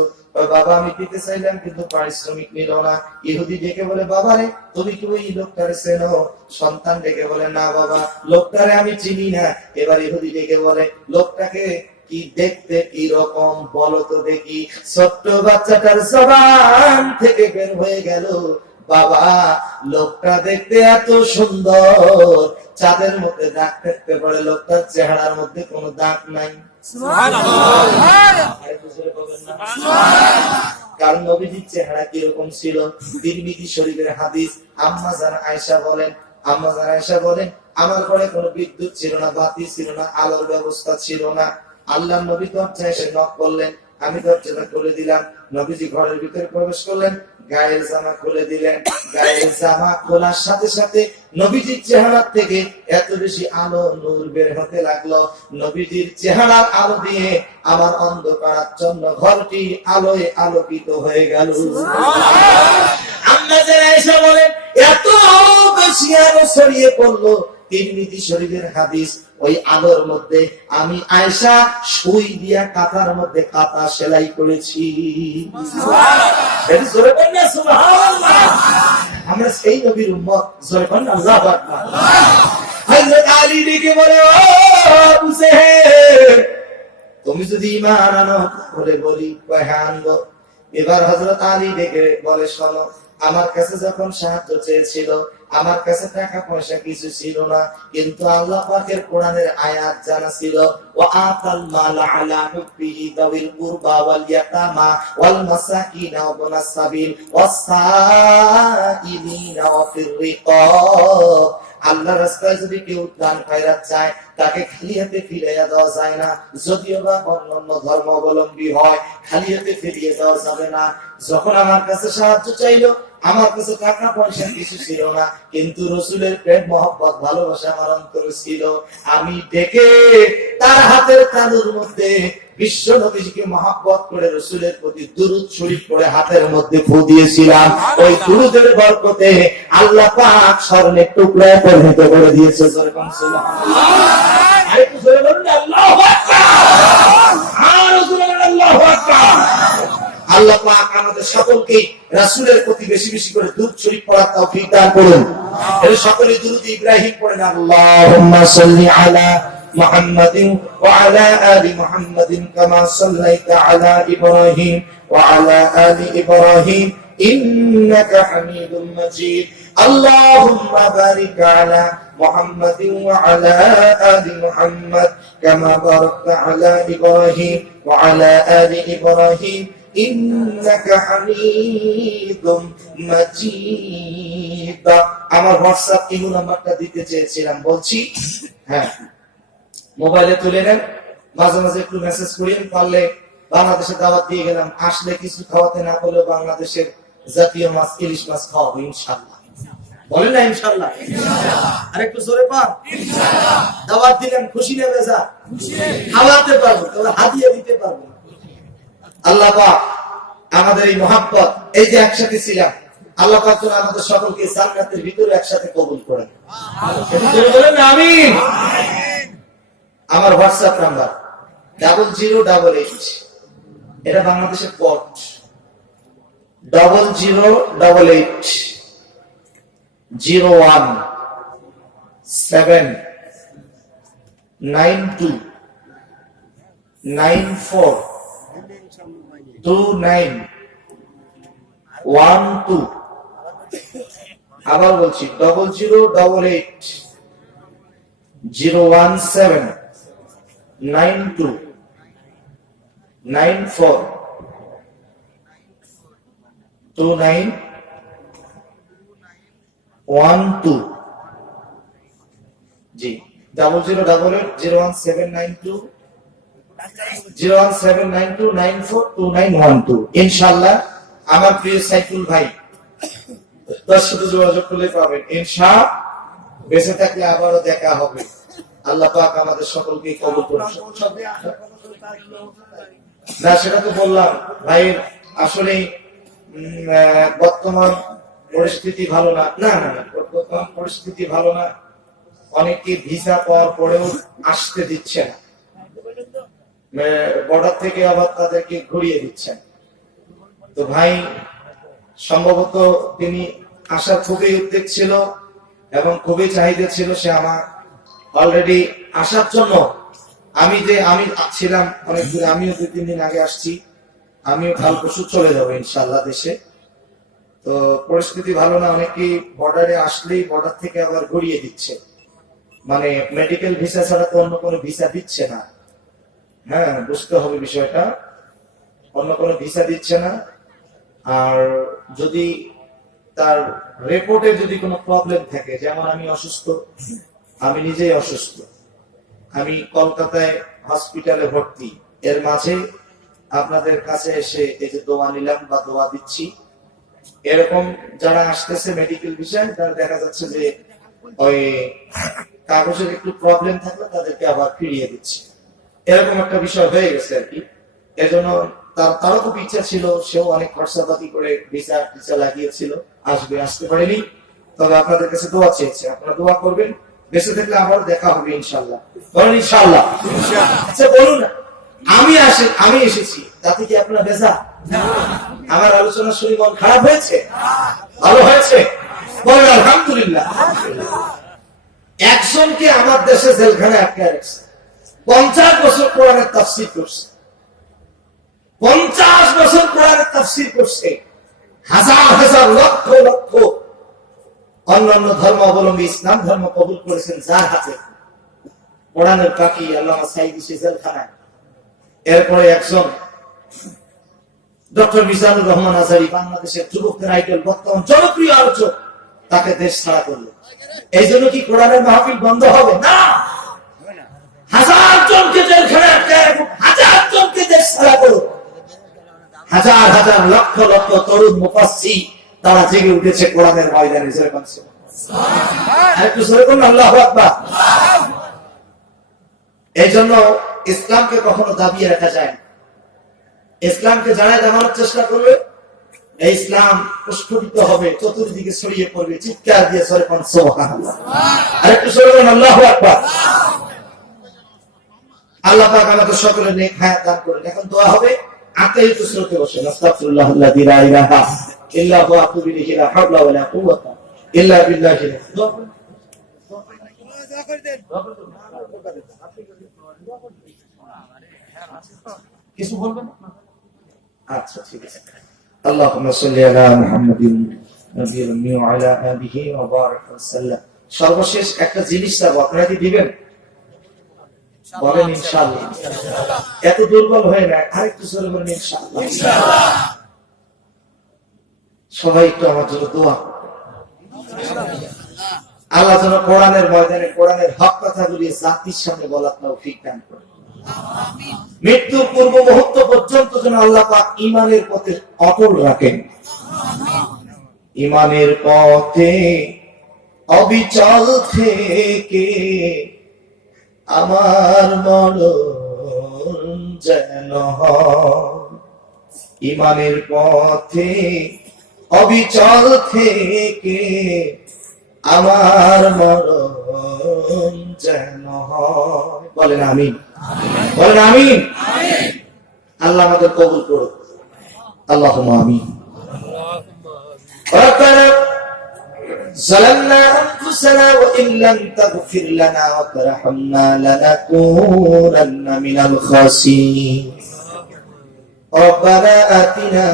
বাবা, আমি দিতে চাইলাম কিন্তু পারিশ্রমিক নিল না। ইহুদি ডেকে বলে, বাবা রে, তুমি কি ওই লোকটারে চেনো? সন্তান ডেকে বলে, না বাবা, লোকটারে আমি চিনি না। এবার ইহুদি ডেকে বলে, লোকটাকে কি দেখতে কি রকম বলো তো দেখি। ছোট্ট বাচ্চাটার জবান থেকে বের হয়ে গেল, বাবা, লোকটা দেখতে এত সুন্দর, চাঁদের মধ্যে দাগ থাকতে পারে, লোকটার চেহারার মধ্যে কোনো দাগ নাই। কারণ নবীজির চেহারা কিরকম ছিল? তিরমিজি শরীফের হাদিস। আম্মা জান আয়েশা বলেন, আমার ঘরে কোনো বিদ্যুৎ ছিল না, বাতি ছিল না, আলোর ব্যবস্থা ছিল না। আল্লাহ নবী দরজায় এসে নক করলেন। আমি দরজাটা খুলে দিলাম, নবীজি ঘরের ভিতরে প্রবেশ করলেন, গায়ের জামা খুলে দিলেন। গায়ের জামা খোলার সাথে সাথে নবীজির চেহারা থেকে এত বেশি আলো নূর বের হতে লাগলো, নবীজির চেহারার আলো দিয়ে আমার অন্ধকারাচ্ছন্ন ঘরটি আলোয় আলোকিত হয়ে গেল। আম্মা জান আয়েশা বলেন, এত বেশি আলো ছড়িয়ে পড়লো, তিরমিজি শরীফের হাদিস, ওই আলোর মধ্যে আমি আয়েশা সুই দিয়া কাঁথার মধ্যে কাঁথা সেলাই করেছি। আমরা সেই নবীর উম্মত, জোরে বলেন আল্লাহু আকবার। হযরত আলী ডেকে বলে, ও আবু সাহেব, তুমি যদি ঈমান আনো বলে বলি হ্যাঁ আনবো। এবার হযরত আলী ডেকে বলে, শোনো, আমার কাছে যখন সাহায্য চেয়েছিল, আমার কাছে টাকা পয়সা কিছু ছিল না, কিন্তু আল্লাহ পাকের কোরআনের আয়াত জানা ছিল, ওয়া আতাল মাল আলা হুব্বিহি দাবিল কুরবা ওয়াল ইয়াতামা ওয়াল মাসাকিন ওয়া ইবনাস সাবিল ওয়াস সাইলিনা ওয়া ফির রিকাব। আল্লাহর রাস্তায় যদি কেউ দান খয়রাত চায়, তাকে খালি হাতে ফিরিয়ে দেওয়া যায় না, যদিও বা অন্যান্য ধর্মাবলম্বী হয়, খালি হাতে ফিরিয়ে দেওয়া যাবে না। যখন আমার কাছে সাহায্য চাইলো, আমার কাছে টাকা পয়সা কিছু ছিল না, কিন্তু রসুলের প্রেম মহব্বত ভালোবাসা আমার অন্তরে ছিল। আমি ডেকে তার হাতের তালুর মধ্যে বিশ্ব নবীজিকে মহব্বত করে রসুলের প্রতি দুরূদ শরীফ করে হাতের মধ্যে ফু দিয়েছিলাম। ওই দুরূদের বরকতে আল্লাহ পাক স্বর্ণের টুকরায় পরিণত করে দিয়েছে। সুবহানাল্লাহ, আরেকটু জোরে বলুন আল্লাহু আকবার। আর জোরে বলুন আল্লাহু আকবার। আল্লাহ পাক আমাদের সকলকে রাসূলের প্রতি বেশি বেশি করে দুরূদ শরীফ পড়ার তৌফিক দান করুন। এর সকলে দুরূদ ইব্রাহিম পড়েন, আল্লাহুম্মা সাল্লি আলা মুহাম্মাদিন ওয়া আলা আলি মুহাম্মাদিন কামা সাল্লাইতা আলা ইব্রাহিম ওয়া আলা আলি ইব্রাহিম ইন্নাকা হামিদুম মাজিদ। আল্লাহুম্মা বারিক আলা মুহাম্মাদিন ওয়া আলা আলি মুহাম্মাদ কামা বারাকতা আলা ইব্রাহিম ওয়া আলা আলি ইব্রাহিম ইন্নাকা হামিদুম মাজিদ। আমার হোয়াটসঅ্যাপ ইমো নাম্বারটা দিতে চেয়েছিলাম, বলছি। হ্যাঁ, মোবাইলে তুলে নেন, মাঝে মাঝে একটু মেসেজ করিয়েন, পারলে বাংলাদেশে দাওয়াত দিয়ে গেলাম, আসলে কিছু খাওয়াতে না পারলেও বাংলাদেশের জাতীয় মাছ ইলিশ মাছ খাওয়াবো ইনশাআল্লাহ। বলেন না ইনশাআল্লাহ? আর একটু জোরে পান ইনশাআল্লাহ। দাওয়াত দিলাম, খুশি না বেজা? খুশি। খাওয়াতে পারবো, তবে হাদিয়া দিতে পারবো। আল্লাহ পাক আমাদের এই মহব্বত, এই যে একসাথে ছিলাম, আল্লাহ পাক যেন আমাদের সকলকে জান্নাতের ভিতরে একসাথে কবুল করেন। বলেন আমিন। আমার হোয়াটসঅ্যাপ নাম্বার 0088, এটা বাংলাদেশের কোড, 0088 0179 94 2912। আবার বলছি 0088 01792 94 2912। জি, 0088 01792 01792942912। ইনশাআল্লাহ আমার প্রিয় সাইফুল ভাই, তার সাথে যোগাযোগ করলে পাবেন ইনশাআল্লাহ। বেঁচে থাকলে আবারও দেখা হবে। আল্লাহ পাক আমাদের সকলকে কবুল করুন। না, সেটা তো বললাম ভাই, আসলে বর্তমান পরিস্থিতি ভালো না। না না না, বর্তমান পরিস্থিতি ভালো না। অনেকে ভিসা পাওয়ার পরেও আসতে দিচ্ছে না, বর্ডার থেকে আবার তাদেরকে ঘুরিয়ে দিচ্ছেন। তো ভাই সম্ভবত তিনি আসার খুবই উদ্বেগ ছিল এবং খুবই চাহিদা ছিল, সে আমার অলরেডি আসার জন্য। আমি ছিলাম অনেক দূরে, আমিও 2-3 দিন আগে আসছি, আমিও কাল পরশু চলে যাবো ইনশাআল্লাহ দেশে। তো পরিস্থিতি ভালো না, অনেকেই বর্ডারে আসলেই বর্ডার থেকে আবার ঘুরিয়ে দিচ্ছে, মানে মেডিকেল ভিসা ছাড়া তো অন্য কোনো ভিসা দিচ্ছে না। হ্যাঁ, বুঝতে হবে বিষয়টা, অন্য কোনো ভিসা দিচ্ছে না। আর যদি তার রিপোর্টে যদি কোনো প্রবলেম থাকে, যেমন আমি অসুস্থ, আমি নিজেই অসুস্থ, আমি কলকাতায় হসপিটালে ভর্তি, এর মাঝে আপনাদের কাছে এসে এই যে দোয়া নিলাম বা দোয়া দিচ্ছি, এরকম যারা আসতেছে মেডিকেল বিষয়, তারা দেখা যাচ্ছে যে ওই কাগজের একটু প্রবলেম থাকলে তাদেরকে আবার ফিরিয়ে দিচ্ছে, এরকম একটা বিষয় হয়ে গেছে আর কি। এজন্য তারও খুব ইচ্ছা ছিল, সেও অনেক খরচাপাতি করে ভিসা টিসা লাগিয়েছিল, আসতে পারেনি। তবে আপনাদের কাছে দোয়া চেয়েছে, আপনারা দোয়া করবেন, বেঁচে থাকলে আবার দেখা হবে ইনশাল্লাহ। বলেন ইনশাল্লাহ। আচ্ছা বলুন, আমি এসেছি তাতে কি আপনার বেজা? আমার আলোচনা শুনে মন খারাপ হয়েছে? ভালো হয়েছে? বলেন আলহামদুলিল্লাহ। একজনকে আমার দেশে জেলখানায় আটকে রাখছে, 50 বছর কোরআনের তাফসীর করছে, 50 বছর কোরআনের তাফসীর করছে, হাজার হাজার লক্ষ লক্ষ অন্যান্য ধর্মাবলম্বী ইসলাম ধর্ম কবুল করেছেন যার হাতে, কোরআনের পাখি আল্লামা সাঈদী জেলখানায়। এরপরে একজন ডক্টর মিজানুর রহমান আজহারী, বাংলাদেশের যুবকদের আইডল, বর্তমান জনপ্রিয় আলোচক, তাকে দেশ ছাড়া করলো। এই জন্য কি কোরআনের মাহফিল বন্ধ হবে? না। হাজার জনকে জেলখানায় আটকায়, হাজার জনকে দেশ ছাড়া করো, হাজার হাজার লক্ষ লক্ষ তরুণ মুফাসসির তারা জেগে উঠেছে কোরআনের ময়দানে। একটু জোরে বলুন আল্লাহু আকবার। এই জন্য ইসলামকে কখনো দাবিয়ে রাখা যায় না। ইসলামকে যারা জানানোর চেষ্টা করবে, এই ইসলাম প্রস্ফুটিত হবে, চতুর্দিকে ছড়িয়ে পড়বে, চিৎকার দিয়ে সরে পড়ুন সুবহানাল্লাহ। আরেকটু সরে বলুন আল্লাহু আকবার। আল্লাহ পাক আমাদের সকলের নেক হায়াত দান করুন। এখন দোয়া হবে, আতাইতু সুরতে বসেন। আস্তাগফিরুল্লাহাল্লাযী লা ইলাহা ইল্লা হুয়া আতুবু ইলাইহি, লা হাওলা ওয়ালা কুওয়াতা ইল্লা বিল্লাহি। কিছু বলবেন? আচ্ছা ঠিক আছে। আল্লাহুম্মা সাল্লি আলা মুহাম্মাদিন নবিয়্যিল উম্মি ওয়া আলা আলিহি ওয়া বারাক ওয়া সাল্লাম। সর্বশেষ একটা জিনিস চাবো, আপনারা কি দিবেন? বলেন ইনশাআল্লাহ। এত দুর্বল হয়ে না, আরেকটু জোরে বলেন ইনশাআল্লাহ। সবাই একটু আমার জন্য দোয়া আল্লাহ যেন কোরআনের ময়দানে কোরআনের হক কথাগুলি জাতির সামনে বলার তৌফিক দান করেন। মৃত্যুর পূর্ব মুহূর্ত পর্যন্ত যেন আল্লাহ পাক ঈমানের পথে অটল রাখেন, ঈমানের পথে অবিচল থেকে আমার মরণ যেন হয়। ঈমানের পথে অবিচল থেকে আমার মরণ যেন হয়। বলেন আমিন, বলেন আমিন। আল্লাহ আমাদের কবুল করুন, আল্লাহুম্মা আমিন। রব্বানা ظلمنا أنفسنا وإن لم تغفر لنا وترحمنا لنكونن من الخاسرين. ربنا آتنا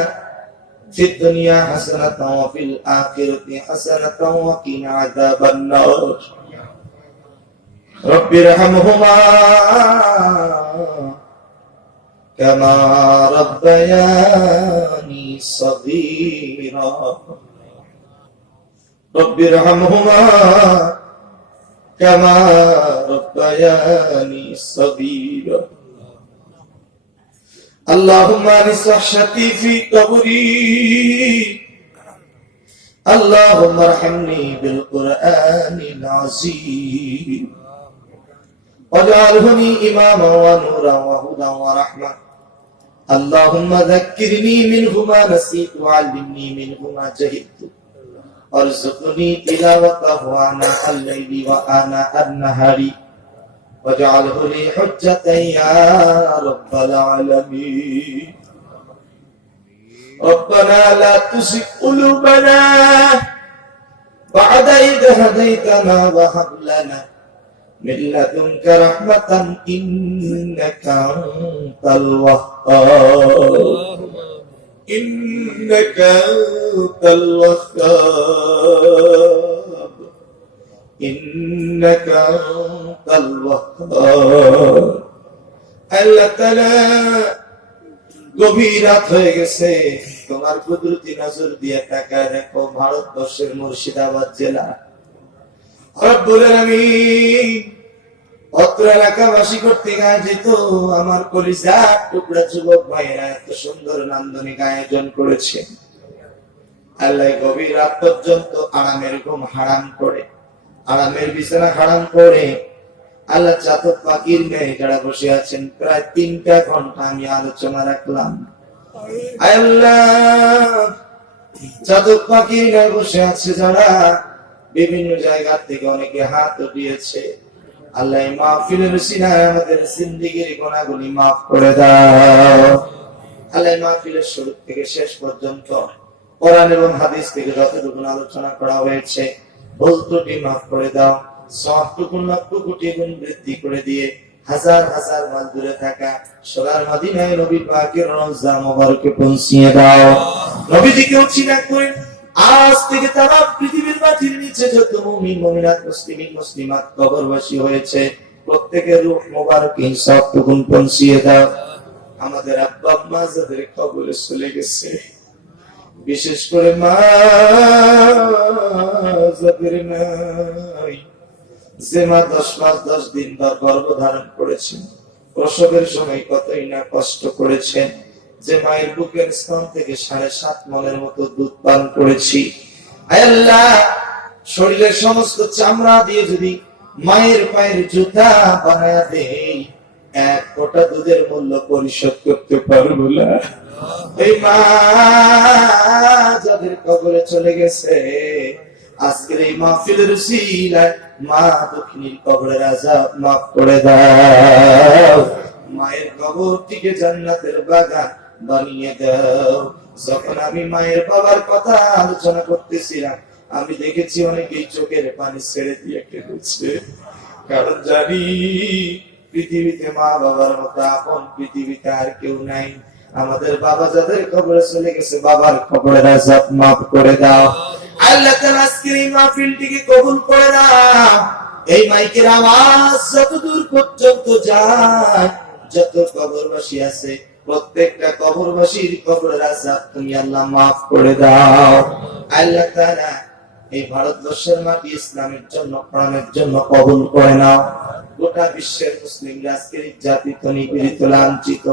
في الدنيا حسنة وفي الآخرة حسنة وقنا عذاب النار. رب ارحمهما كما ربياني صغيرا. رب ارحمهما كما ربياني صغيرا. اللهم انس وحشتي في قبري. اللهم ارحمني بالقرآن العظيم واجعله لي إماما ونورا وهدى ورحمة. اللهم ذكرني منه ما نسيت وعلمني منه ما جهلت وارزقني تلاوته آناء الليل وآناء النهار واجعله لي حجة يا رب العالمين. ربنا لا تزغ قلوبنا بعد إذ هديتنا وهب لنا من لدنك رحمة إنك أنت الوهاب. إنك أنت الوهاب. إنك أنت الوهاب. আল্লাহ তাআলা গভীর রাত হয়ে গেছে, তোমার কুদরতি নজর দিয়ে তাকায় দেখো ভারতবর্ষের মুর্শিদাবাদ জেলা। রব্বুল আলামিন অত্র এলাকাবাসী কর্তৃক আয়োজিত আমার কলিজার টুকরা যুবক ভাইয়েরা এত সুন্দর নান্দনিক আয়োজন করেছে। আল্লাহ গভীর রাত পর্যন্ত আরামের ঘুম হারাম করে, আরামের বিছানা হারাম করে আল্লাহ চাতক পাখির ন্যায় যারা বসে আছেন প্রায় 3টা ঘন্টা আমি আলোচনা রাখলাম। আল্লাহ চাতক পাখির ন্যায় বসে আছে যারা, বিভিন্ন জায়গা থেকে অনেকে হাত উঠিয়েছে। আল্লাহ মাহফিলের সিনায় আমাদের জিন্দেগীর গুনাহগুলি মাফ করে দাও। আল্লাহ মাহফিলের শুরু থেকে শেষ পর্যন্ত কোরআন এবং হাদিস থেকে যতটুকু আলোচনা করা হয়েছে ভুল ত্রুটি মাফ করে দাও। সবটুকু কোটি গুণ বৃদ্ধি করে দিয়ে হাজার হাজার মাইল দূরে থাকা সোনার মদিনায় নবী পাকের রওজা মোবারকে পৌঁছিয়ে দাও। নবীজিকে উৎসিনা করে আজ থেকে তাম পৃথিবীর মাটির নিচে যত মুমিন মুমিনাত মুসলিমিন মুসলিমাত কবরবাসী হয়েছে প্রত্যেকের রূহ মোবারকে সবটুকু পৌঁছিয়ে দাও। আমাদের আব্বা আম্মা যাদের কবরে চলে গেছে, বিশেষ করে মা যাদের নাই, যে মা 10 মাস 10 দিন গর্ভ ধারণ করেছেন, প্রসবের সময় কতই না কষ্ট করেছেন, যে মায়ের বুকের স্তন থেকে 7.5 মণের মতো দুধ পান করেছি। আয় আল্লাহ, শরীরের সমস্ত চামড়া দিয়ে যদি মায়ের পায়ের জুতা বানায়া দেই, 1 ফোঁটা দুধের মূল্য পরিশোধ করতে পারবো না। এই মা যাদের কবরে চলে গেছে, আজকের এই মাহফিলের উসিলায় মা দক্ষিণীর কবরের আযাব মাফ করে দাও। মায়ের কবরটিকে জান্নাতের বাগান বানিয়ে দাও। যখন আমি মায়ের বাবার কথা আলোচনা করতেছিলাম, আমি দেখেছি অনেকেই চোখের পানি ছেড়ে দিয়ে কেঁদেছে, কারণ জানি পৃথিবীতে মা বাবার মতো আপন পৃথিবীতে আর কেউ নাই। আমাদের বাবা যাদের কবরে চলে গেছে, বাবার কবরের আযাব মাফ করে দাও। আল্লাহ তাআলা আজকের এই মাহফিলটিকে কবুল করে নাও। এই মাইকের আওয়াজ যত দূর পর্যন্ত যায়, যত কবরবাসী আছে প্রত্যেকটা কবরবাসীর কবরের আযাব তুমি আল্লাহ মাফ করে দাও। আল্লাহ তাআলা এই ভারতবর্ষের মাটি ইসলামের জন্য, প্রাণের জন্য কবুল করে নাও। গোটা বিশ্বের মুসলিমরা আজকের জাতিত নিপীড়িত লাঞ্ছিত,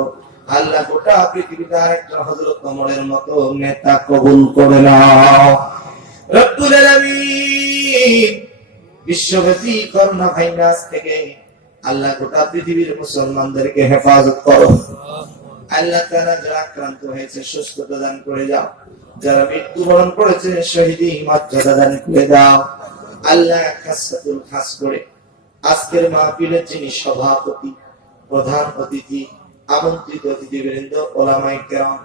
আল্লাহ গোটা পৃথিবীতে আরেকটা হযরত ওমরের মতো নেতা কবুল করে নাও। রব্বুল আলামিন বিশ্বব্যাপী করোনা ভাইরাস থেকে আল্লাহ গোটা পৃথিবীর মুসলমানদেরকে হেফাজত করো। আল্লাহ তাআলা যারা আক্রান্ত হয়েছে সুস্থতা দান করে যাও, যারা মৃত্যুবরণ করেছে শহীদি মর্যাদা দান করে দাও। আল্লাহ খাস করে আজকের মাহফিলের যিনি সভাপতি, প্রধান অতিথি, আমন্ত্রিত অতিথিবৃন্দ, ওলামায়ে কেরাম,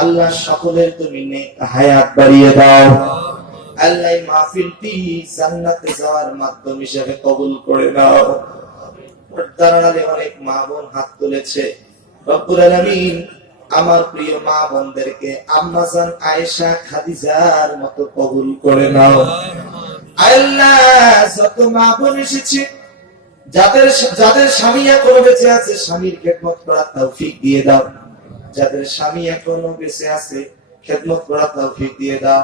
আল্লাহ সকলের তুমি নেক হায়াত বাড়িয়ে দাও। আল্লাহ মাহফিলটি জান্নাতে যাওয়ার মাধ্যম হিসেবে কবুল করে নাও। পর্দার আড়ালে অনেক মা বোন হাত তুলেছে, রব্বুল আলামিন আমার প্রিয় মা বোনদেরকে আম্মা জান আয়েশা খাদিজার মতো কবুল করে নাও। আল্লাহ যত মা বোন এসেছে, যাদের স্বামী এখনো বেঁচে আছে, স্বামীর খেদমত করার তৌফিক দিয়ে দাও। যাদের স্বামী এখনো বেঁচে আছে, খেদমত করার তৌফিক দিয়ে দাও।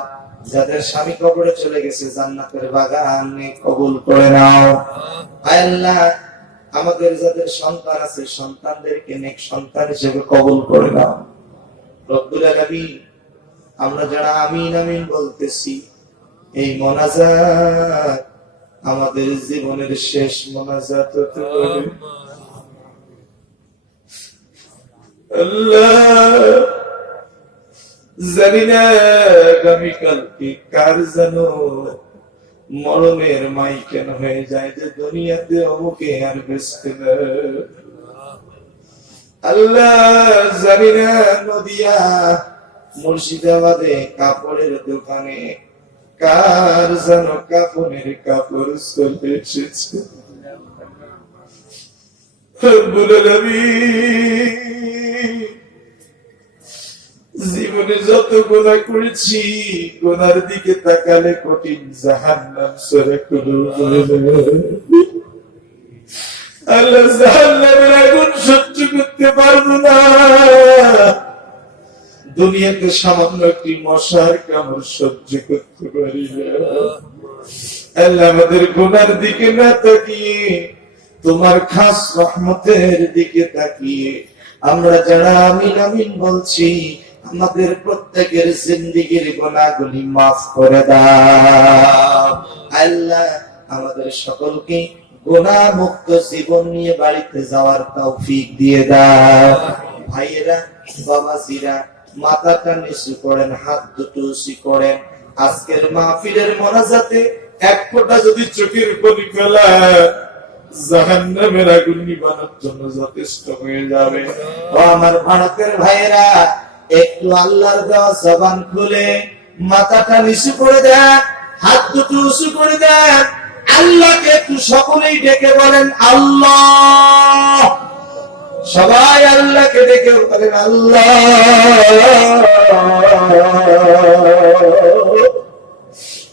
যাদের স্বামী কবরে চলে গেছে, জান্নাতের বাগানে কবুল করে নাও। আল্লাহ আমাদের যাদের সন্তান আছে, সন্তানদেরকে নেক সন্তান হিসেবে কবুল করে নাও। রব্বুল আলামিন আমরা যারা আমিন আমিন বলতেছি, এই মোনাজাত আমাদের জীবনের শেষ মোনাজাত হতে পারে। আল্লাহ জানি না আগামীকাল কি কার জানো মরণের মাই কেন হয়ে যায় যে দুনিয়াতে অমুকে আর বেঁচতে না। আল্লাহ জানি না নদিয়া মুর্শিদাবাদে কাপড়ের দোকানে কার যেন কাপড়ের কাপড় চলে এসেছে। জীবনে যত গুনাহ করেছি, গুনার দিকে তাকালে কঠিন জাহান্নাম সরে আল্লাহ জাহান্নামের আগুন সহ্য করতে পারবো না। দুনিয়াতে সামান্য একটি মশার কামড় সহ্য করতে পারি না। আল্লাহ আমাদের গুনার দিকে না তাকিয়ে তোমার খাস রহমতের দিকে তাকিয়ে আমরা যারা আমিন আমিন বলছি, আমাদের প্রত্যেকের জিন্দেগীর গুনাহগুলি মাফ করে দাও আল্লাহ। আমাদের সকলকে গুনাহ মুক্ত জীবন নিয়ে বাড়িতে যাওয়ার তৌফিক দিয়ে দাও। ভাইয়েরা, বাবাজিরা, মাথাটা নিচু করেন, হাত দুটো উঁচু করেন। আজকের মাহফিলের মোনাজাতে এক ফোঁটা যদি চোখের পানি ফেলা, জাহান্নামের আগুন নিভানোর জন্য যথেষ্ট হয়ে যাবে। ও আমার ভারতের ভাইয়েরা, একটু আল্লাহর দেওয়া জবান খুলে মাথাটা নিচু করে দেন, হাত দুটো উঁচু করে দেন, আল্লাহকে একটু সকলেই ডেকে বলেন আল্লাহ। সবাই আল্লাহকে ডেকে বলেন আল্লাহ।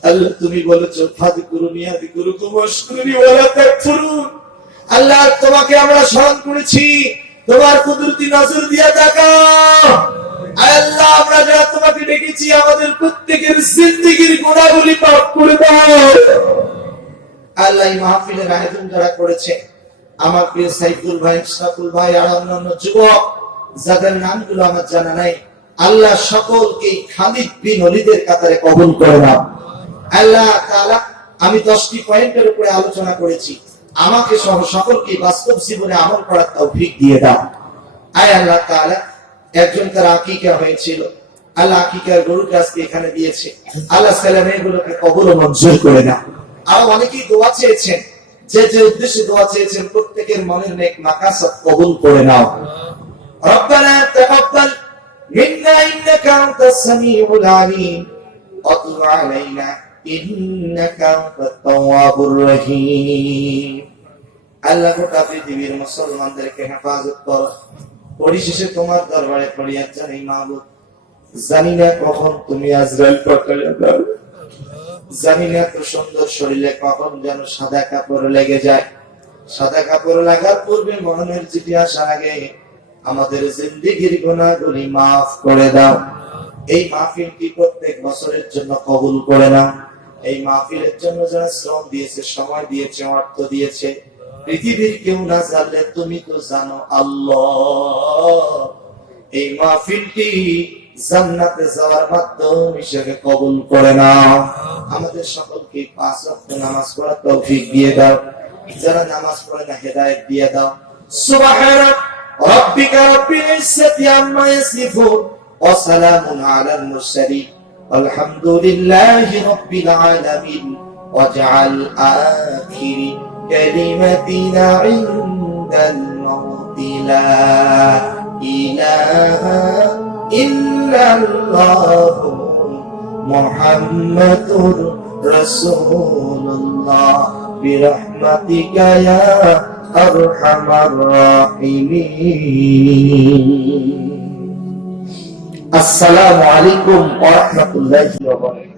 আল্লাহ তুমি বলেছো আল্লাহ, তোমাকে আমরা স্মরণ করেছি, তোমার কুদরতি নজর দিয়ে তাকাও আল্লাহ। আমরা যারা তোমাকে ডেকেছি, আমাদের প্রত্যেকের জিন্দেগীর গুনাহগুলি মাফ করে দাও আল্লাহ। এই মাহফিলের আয়োজন যারা করেছে, আমার প্রিয় সাইফুল ভাই, ইশরাকুল ভাই, আর অন্যান্য যুবক যাদের নামগুলো আমার জানা নাই, আল্লাহ সকলকে খালিদ বিন ওলীদের কাতারে কবুল করে নাও আল্লাহ তাআলা। আমি 10টি পয়েন্টের উপরে আলোচনা করেছি, আমাকে সহ সকলকে বাস্তব জীবনে আমল করার তৌফিক দিয়ে দাও আয় আল্লাহ তাআলা। একজন তার আকিকা হয়েছিল, আল্লাহ আকিকার গরুকে আজকে এখানে দিয়েছে, আল্লাহ ছেলে মেয়েগুলোকে কবুল ও মঞ্জুর করে নাও। আর অনেকেই দোয়া চেয়েছেন, যে যে উদ্দেশ্যে দোয়া চেয়েছেন প্রত্যেকের মনের নেক মাকাসাদ কবুল করে নাও। রব্বানা তাকাব্বাল মিন্না ইন্নাকা আনতাস সামিউল আলিম ওয়া তুব আলাইনা ইন্নাকা আনতাত তাওয়াবুর রহিম। আল্লাহ গোটা পৃথিবীর মুসলমানদেরকে হেফাজত কর। পরিশেষে তোমার দরবারে ফরিয়াদ জানাই মাবুদ, জানি না কখন তুমি আজরাইল পাঠাইয়া দাও, জানি না এত সুন্দর শরীরে কখন যেন সাদা কাপড় লেগে যায়। সাদা কাপড় লাগার পূর্বে মরণের চিঠি আসার আগে আমাদের জিন্দেগীর গুনাহগুলি মাফ করে দাও। এই মাহফিলটি প্রত্যেক বছরের জন্য কবুল করে নাও। এই মাহফিলের জন্য যারা শ্রম দিয়েছে, সময় দিয়েছে, অর্থ দিয়েছে, পৃথিবীর কেউ না জানলে তুমি তো জানো আল্লাহ। এই মাহফিলটি জান্নাতে যাওয়ার মাধ্যম হিসেবে কবুল করে নাও। আমাদের সকলকে 5 ওয়াক্ত নামাজ পড়ার তৌফিক দিয়ে দাও। যারা নামাজ পড়ে না হেদায়েত দিয়ে দাও। সুবহানা রাব্বিকা রাব্বিল ইজ্জাতি আম্মা ইয়াসিফুন ওয়া সালামুন আলাল মুরসালিন আলহামদুলিল্লাহি রাব্বিল আলামিন। ওয়াজআল আখিরি কালিমাতিনা ইনদাল মাউতি লা ইলাহা ইল্লাল্লাহু মুহাম্মাদুর রাসূলুল্লাহ বিরহমাতিকা ইয়া আরহামার রাহিমিন। আসসালামু আলাইকুম ওয়া রাহমাতুল্লাহি ওয়া বারাকাতুহু।